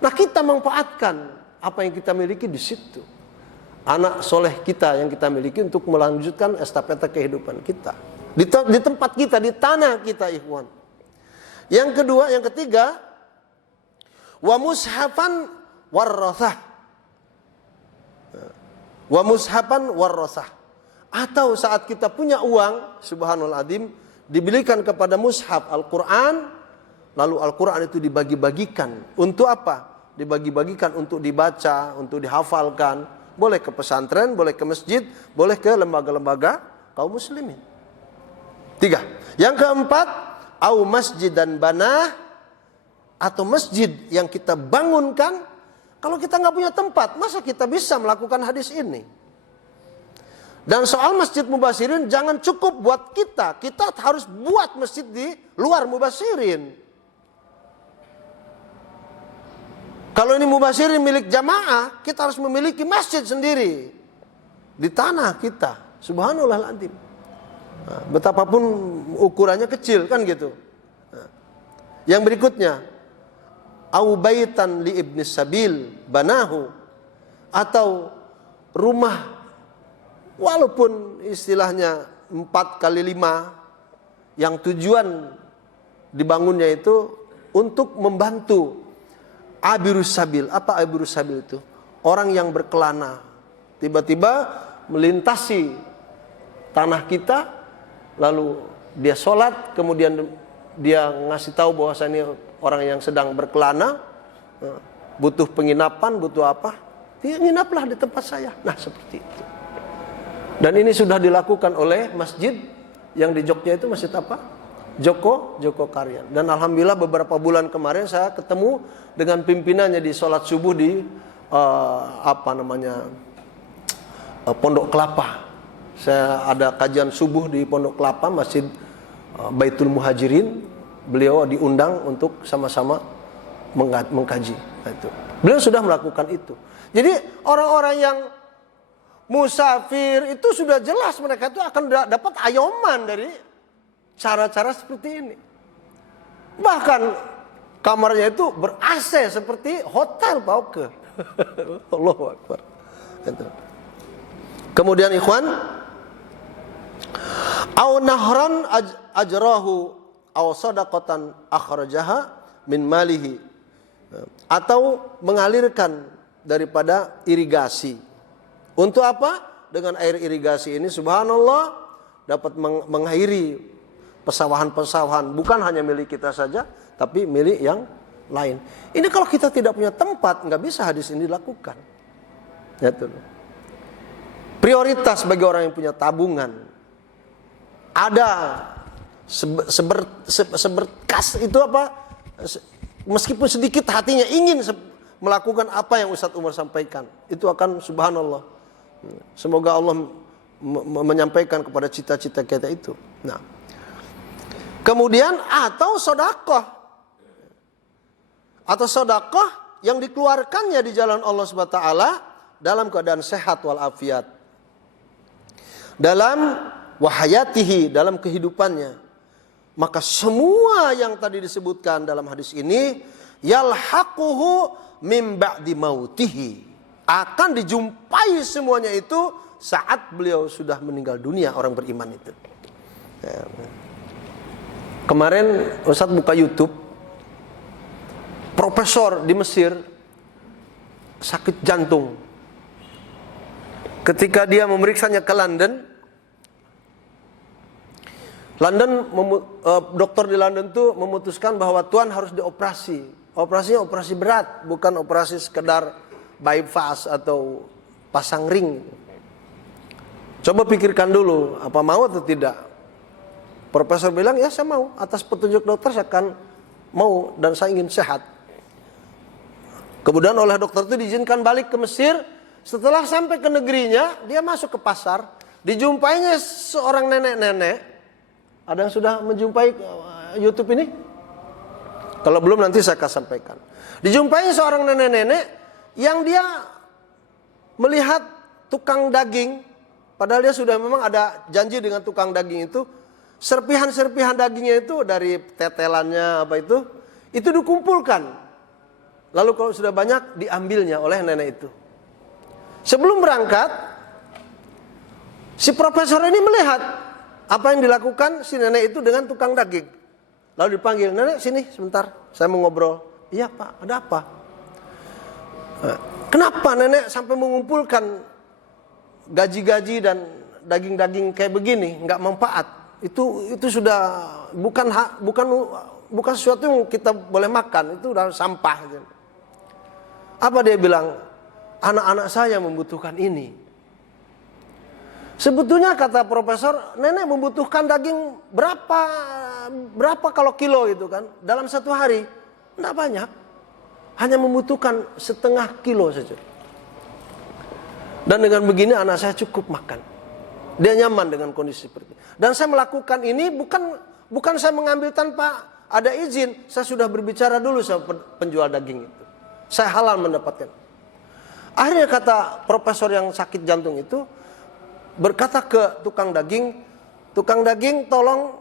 Nah, kita manfaatkan apa yang kita miliki di situ. Anak soleh kita yang kita miliki untuk melanjutkan estafeta kehidupan kita. Di tempat kita, di tanah kita, ikhwan. Yang kedua, yang ketiga, wa mushafan warrathah. Wa mushafan warrathah. Atau saat kita punya uang, subhanallah azim, dibelikan kepada mushaf Al-Quran, lalu Al-Quran itu dibagi-bagikan. Untuk apa? Dibagi-bagikan untuk dibaca, untuk dihafalkan. Boleh ke pesantren, boleh ke masjid, boleh ke lembaga-lembaga kaum muslimin. 3. Yang keempat, au masjidan banah, atau masjid yang kita bangunkan. Kalau kita nggak punya tempat, masa kita bisa melakukan hadis ini? Dan soal masjid mubasyirin, jangan cukup buat kita. Kita harus buat masjid di luar mubasyirin. Kalau ini mubasyirin milik jamaah, kita harus memiliki masjid sendiri di tanah kita. Subhanallahirrahmanirrahim. Nah, betapapun ukurannya kecil kan gitu. Nah, yang berikutnya, au baitan li ibni sabil banahu, atau rumah walaupun istilahnya 4x5 yang tujuan dibangunnya itu untuk membantu abirus sabil. Apa abirus sabil itu? Orang yang berkelana tiba-tiba melintasi tanah kita, lalu dia sholat, kemudian dia ngasih tahu bahwasanya orang yang sedang berkelana butuh penginapan, butuh apa, dia nginaplah di tempat saya. Nah, seperti itu. Dan ini sudah dilakukan oleh masjid yang di Jogja itu, masjid apa? Joko Karyan. Dan alhamdulillah beberapa bulan kemarin saya ketemu dengan pimpinannya di sholat subuh di Pondok Kelapa. Saya ada kajian subuh di Pondok Kelapa, Masjid Baitul Muhajirin. Beliau diundang untuk sama-sama mengkaji. Itu. Beliau sudah melakukan itu. Jadi orang-orang yang musafir itu sudah jelas mereka itu akan dapat ayoman dari cara-cara seperti ini. Bahkan kamarnya itu ber-AC seperti hotel pauke. Allahu Akbar. Itu. Kemudian ikhwan, au nahran ajrahu aw sadaqatan akhrajaha min malihi, atau mengalirkan daripada irigasi. Untuk apa? Dengan air irigasi ini subhanallah dapat mengairi pesawahan-pesawahan, bukan hanya milik kita saja tapi milik yang lain. Ini kalau kita tidak punya tempat, nggak bisa hadis ini dilakukan. Ya, tuh. Prioritas bagi orang yang punya tabungan. Ada seberkas itu apa, meskipun sedikit hatinya ingin melakukan apa yang Ustadz Umar sampaikan, itu akan subhanallah. Semoga Allah menyampaikan kepada cita-cita kita itu. Nah, kemudian atau sedekah, yang dikeluarkannya di jalan Allah Subhanahu wa taala dalam keadaan sehat walafiat, dalam wahayatihi, dalam kehidupannya, maka semua yang tadi disebutkan dalam hadis ini yalhaquhu min ba'di mautihi, akan dijumpai semuanya itu saat beliau sudah meninggal dunia, orang beriman itu. Kemarin Ustadz buka YouTube, profesor di Mesir sakit jantung. Ketika dia memeriksanya ke London, dokter di London itu memutuskan bahwa Tuan harus dioperasi. Operasinya operasi berat, bukan operasi sekedar bypass atau pasang ring. Coba pikirkan dulu, apa mau atau tidak? Profesor bilang, ya saya mau, atas petunjuk dokter saya akan mau dan saya ingin sehat. Kemudian oleh dokter itu diizinkan balik ke Mesir. Setelah sampai ke negerinya, dia masuk ke pasar, dijumpainya seorang nenek-nenek. Ada yang sudah menjumpai YouTube ini? Kalau belum nanti saya akan sampaikan. Dijumpai seorang nenek-nenek yang dia melihat tukang daging, padahal dia sudah memang ada janji dengan tukang daging itu. Serpihan-serpihan dagingnya itu dari tetelannya itu dikumpulkan. Lalu kalau sudah banyak diambilnya oleh nenek itu. Sebelum berangkat, si profesor ini melihat apa yang dilakukan si nenek itu dengan tukang daging. Lalu dipanggil, nenek sini sebentar, saya mau ngobrol. Iya Pak, ada apa? Kenapa nenek sampai mengumpulkan gaji-gaji dan daging-daging kayak begini, nggak manfaat? Itu sudah bukan sesuatu yang kita boleh makan, itu udah sampah. Apa dia bilang? Anak-anak saya membutuhkan ini. Sebetulnya kata profesor, nenek membutuhkan daging berapa kalau kilo itu kan? Dalam satu hari, tidak banyak. Hanya membutuhkan setengah kilo saja. Dan dengan begini anak saya cukup makan. Dia nyaman dengan kondisi seperti ini. Dan saya melakukan ini bukan saya mengambil tanpa ada izin. Saya sudah berbicara dulu sama penjual daging itu. Saya halal mendapatkan. Akhirnya kata profesor yang sakit jantung itu berkata ke tukang daging tolong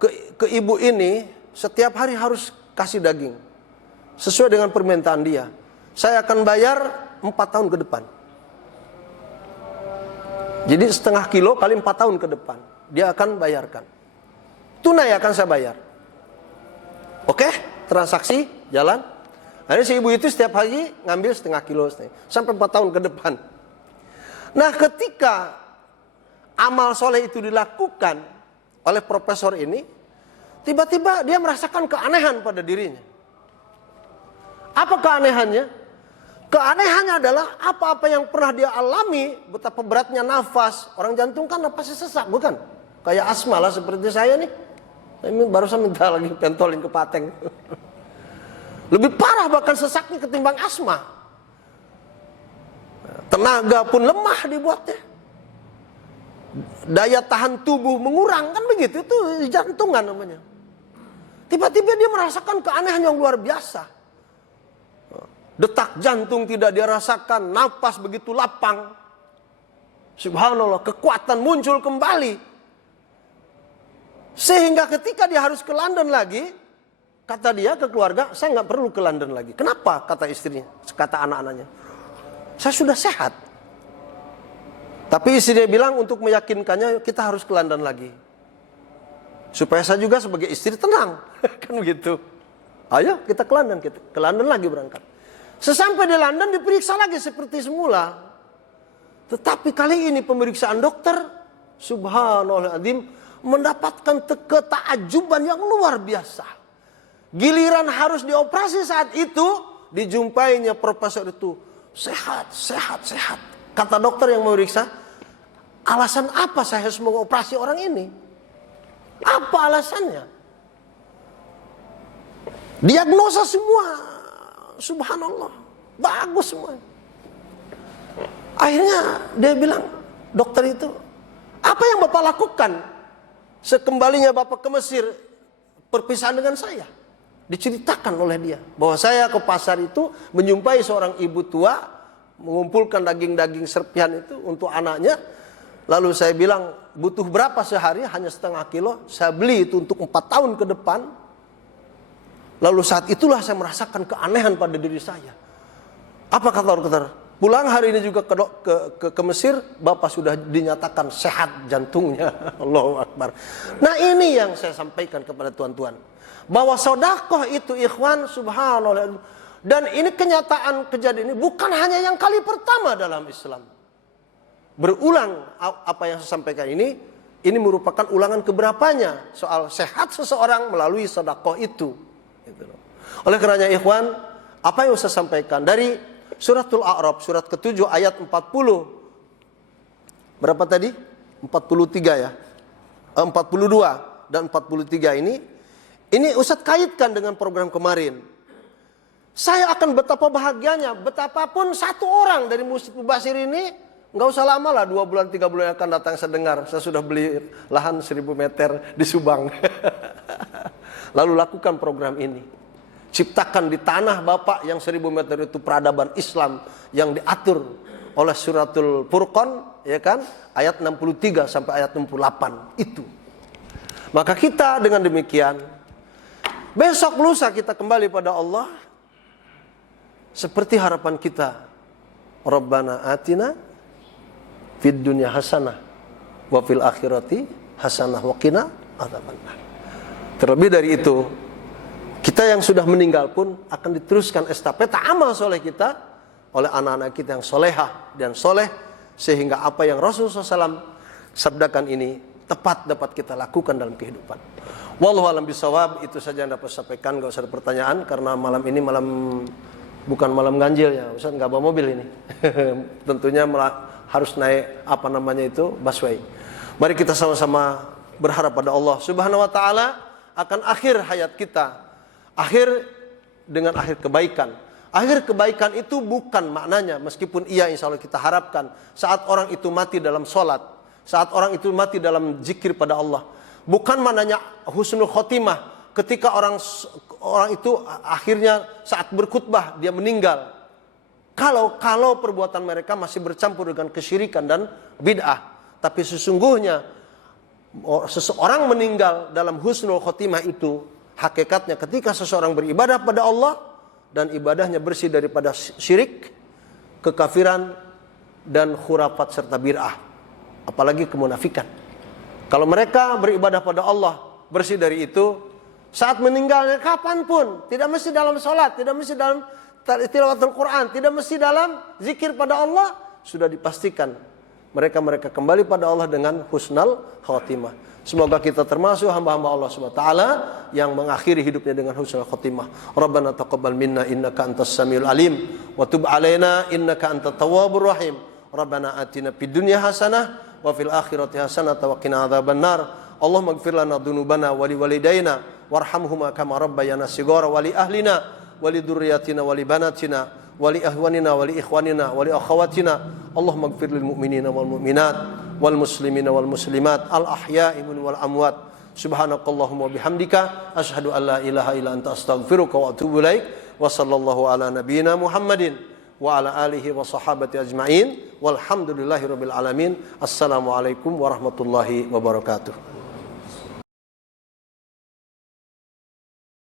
ke ibu ini setiap hari harus kasih daging sesuai dengan permintaan dia. Saya akan bayar 4 tahun ke depan. Jadi setengah kilo kali 4 tahun ke depan dia akan bayarkan. Tunai akan saya bayar. Oke, transaksi jalan. Akhirnya si ibu itu setiap hari ngambil setengah kilo sampai 4 tahun ke depan. Nah, ketika amal soleh itu dilakukan oleh profesor ini, tiba-tiba dia merasakan keanehan pada dirinya. Apa keanehannya? Keanehannya adalah apa-apa yang pernah dia alami, betapa beratnya nafas. Orang jantung kan nafasnya sesak, bukan? Kayak asma lah seperti saya nih. Ini barusan minta lagi pentolin ke Pateng. Lebih parah bahkan sesaknya ketimbang asma. Tenaga pun lemah dibuatnya. Daya tahan tubuh mengurang, kan begitu, itu jantungan namanya. Tiba-tiba dia merasakan keanehan yang luar biasa. Detak jantung tidak dia rasakan, napas begitu lapang. Subhanallah, kekuatan muncul kembali. Sehingga ketika dia harus ke London lagi, kata dia ke keluarga, saya nggak perlu ke London lagi. Kenapa? Kata istrinya, kata anak-anaknya. Saya sudah sehat. Tapi istrinya bilang untuk meyakinkannya kita harus ke London lagi. Supaya saya juga sebagai istri tenang. Kan begitu. Ayo kita ke London lagi berangkat. Sesampai di London diperiksa lagi seperti semula. Tetapi kali ini pemeriksaan dokter, subhanallahadzim, mendapatkan ketakjuban yang luar biasa. Giliran harus dioperasi saat itu, dijumpainya profesor itu. Sehat. Kata dokter yang memeriksa, alasan apa saya harus mengoperasi orang ini? Apa alasannya? Diagnosa semua, subhanallah, bagus semua. Akhirnya dia bilang, dokter itu, apa yang Bapak lakukan sekembalinya Bapak ke Mesir, perpisahan dengan saya? Diceritakan oleh dia bahwa saya ke pasar itu menjumpai seorang ibu tua mengumpulkan daging-daging serpihan itu untuk anaknya. Lalu saya bilang, butuh berapa sehari? Hanya setengah kilo. Saya beli itu untuk 4 tahun ke depan. Lalu saat itulah saya merasakan keanehan pada diri saya. Apa kata dokter? Pulang hari ini juga ke Mesir, Bapak sudah dinyatakan sehat jantungnya. Allahu Akbar. Nah, ini yang saya sampaikan kepada tuan-tuan, bahwa sedekah itu ikhwan, subhanallah. Dan ini kenyataan kejadian ini bukan hanya yang kali pertama dalam Islam. Berulang apa yang saya sampaikan ini merupakan ulangan keberapanya soal sehat seseorang melalui sedekah itu. Oleh karenanya ikhwan, apa yang saya sampaikan dari suratul A'raf, surat ke-7 ayat 40. Berapa tadi? 43 ya. 42 dan 43 ini Ustaz kaitkan dengan program kemarin. Saya akan betapa bahagianya, betapapun satu orang dari Masjid Mubasir ini, nggak usah lama lah, 2 bulan 3 bulan akan datang saya dengar, saya sudah beli lahan 1000 meter di Subang. Lalu lakukan program ini. Ciptakan di tanah Bapak yang 1000 meter itu peradaban Islam yang diatur oleh suratul Furqan, ya kan? Ayat 63 sampai ayat 68 itu. Maka kita dengan demikian, besok lusa kita kembali pada Allah seperti harapan kita. Rabbana atina fid dunya hasanah wa fil akhirati hasanah wa qina adzabannar. Terlebih dari itu, kita yang sudah meninggal pun akan diteruskan estafeta amal soleh kita oleh anak-anak kita yang solehah dan soleh, sehingga apa yang Rasulullah SAW sabdakan ini tepat dapat kita lakukan dalam kehidupan. Wallahu a'lam bishawab. Itu saja yang dapat saya sampaikan. Gak usah ada pertanyaan karena malam ini bukan malam ganjil ya. Ustaz nggak bawa mobil ini. Tentunya harus naik busway. Mari kita sama-sama berharap pada Allah Subhanahu wa taala akan akhir hayat kita. Akhir dengan akhir kebaikan. Akhir kebaikan itu bukan maknanya, meskipun iya insya Allah kita harapkan, saat orang itu mati dalam sholat, saat orang itu mati dalam zikir pada Allah. Bukan maknanya husnul khotimah, ketika orang itu akhirnya saat berkhutbah dia meninggal. Kalau perbuatan mereka masih bercampur dengan kesyirikan dan bid'ah. Tapi sesungguhnya seseorang meninggal dalam husnul khotimah itu, hakikatnya ketika seseorang beribadah pada Allah dan ibadahnya bersih daripada syirik, kekafiran, dan khurafat serta bid'ah, apalagi kemunafikan. Kalau mereka beribadah pada Allah bersih dari itu, saat meninggalnya kapanpun, tidak mesti dalam sholat, tidak mesti dalam tilawatul Quran, tidak mesti dalam zikir pada Allah, sudah dipastikan mereka kembali pada Allah dengan husnul khotimah. Semoga kita termasuk hamba-hamba Allah Subhanahu wa taala yang mengakhiri hidupnya dengan husnul khotimah. Rabbana taqabbal minna innaka antas samiul alim wa tub alaina innaka antat tawwabur rahim. Rabbana atina fid dunya hasanah wa fil akhirati hasanah wa qina adzabannar. Allahumma ighfir lana dzunubana wa liwalidayna warhamhuma kama rabbayana shighara wa li ahlina wa li dzurriyyatina wa li banatina wa li ahwanina wa li ikhwanina wa li akhawatina. Allahumma ighfir lil mu'minina wal mu'minat wal muslimina wal muslimat al ahya'i wal amwat. Subhanakallahumma bihamdika asyhadu an la ilaha illa anta astaghfiruka wa atubu ilaik. Wa sallallahu ala nabiyyina Muhammadin wa ala alihi wa sahabati ajma'in walhamdulillahi rabbil alamin. Assalamualaikum warahmatullahi wabarakatuh.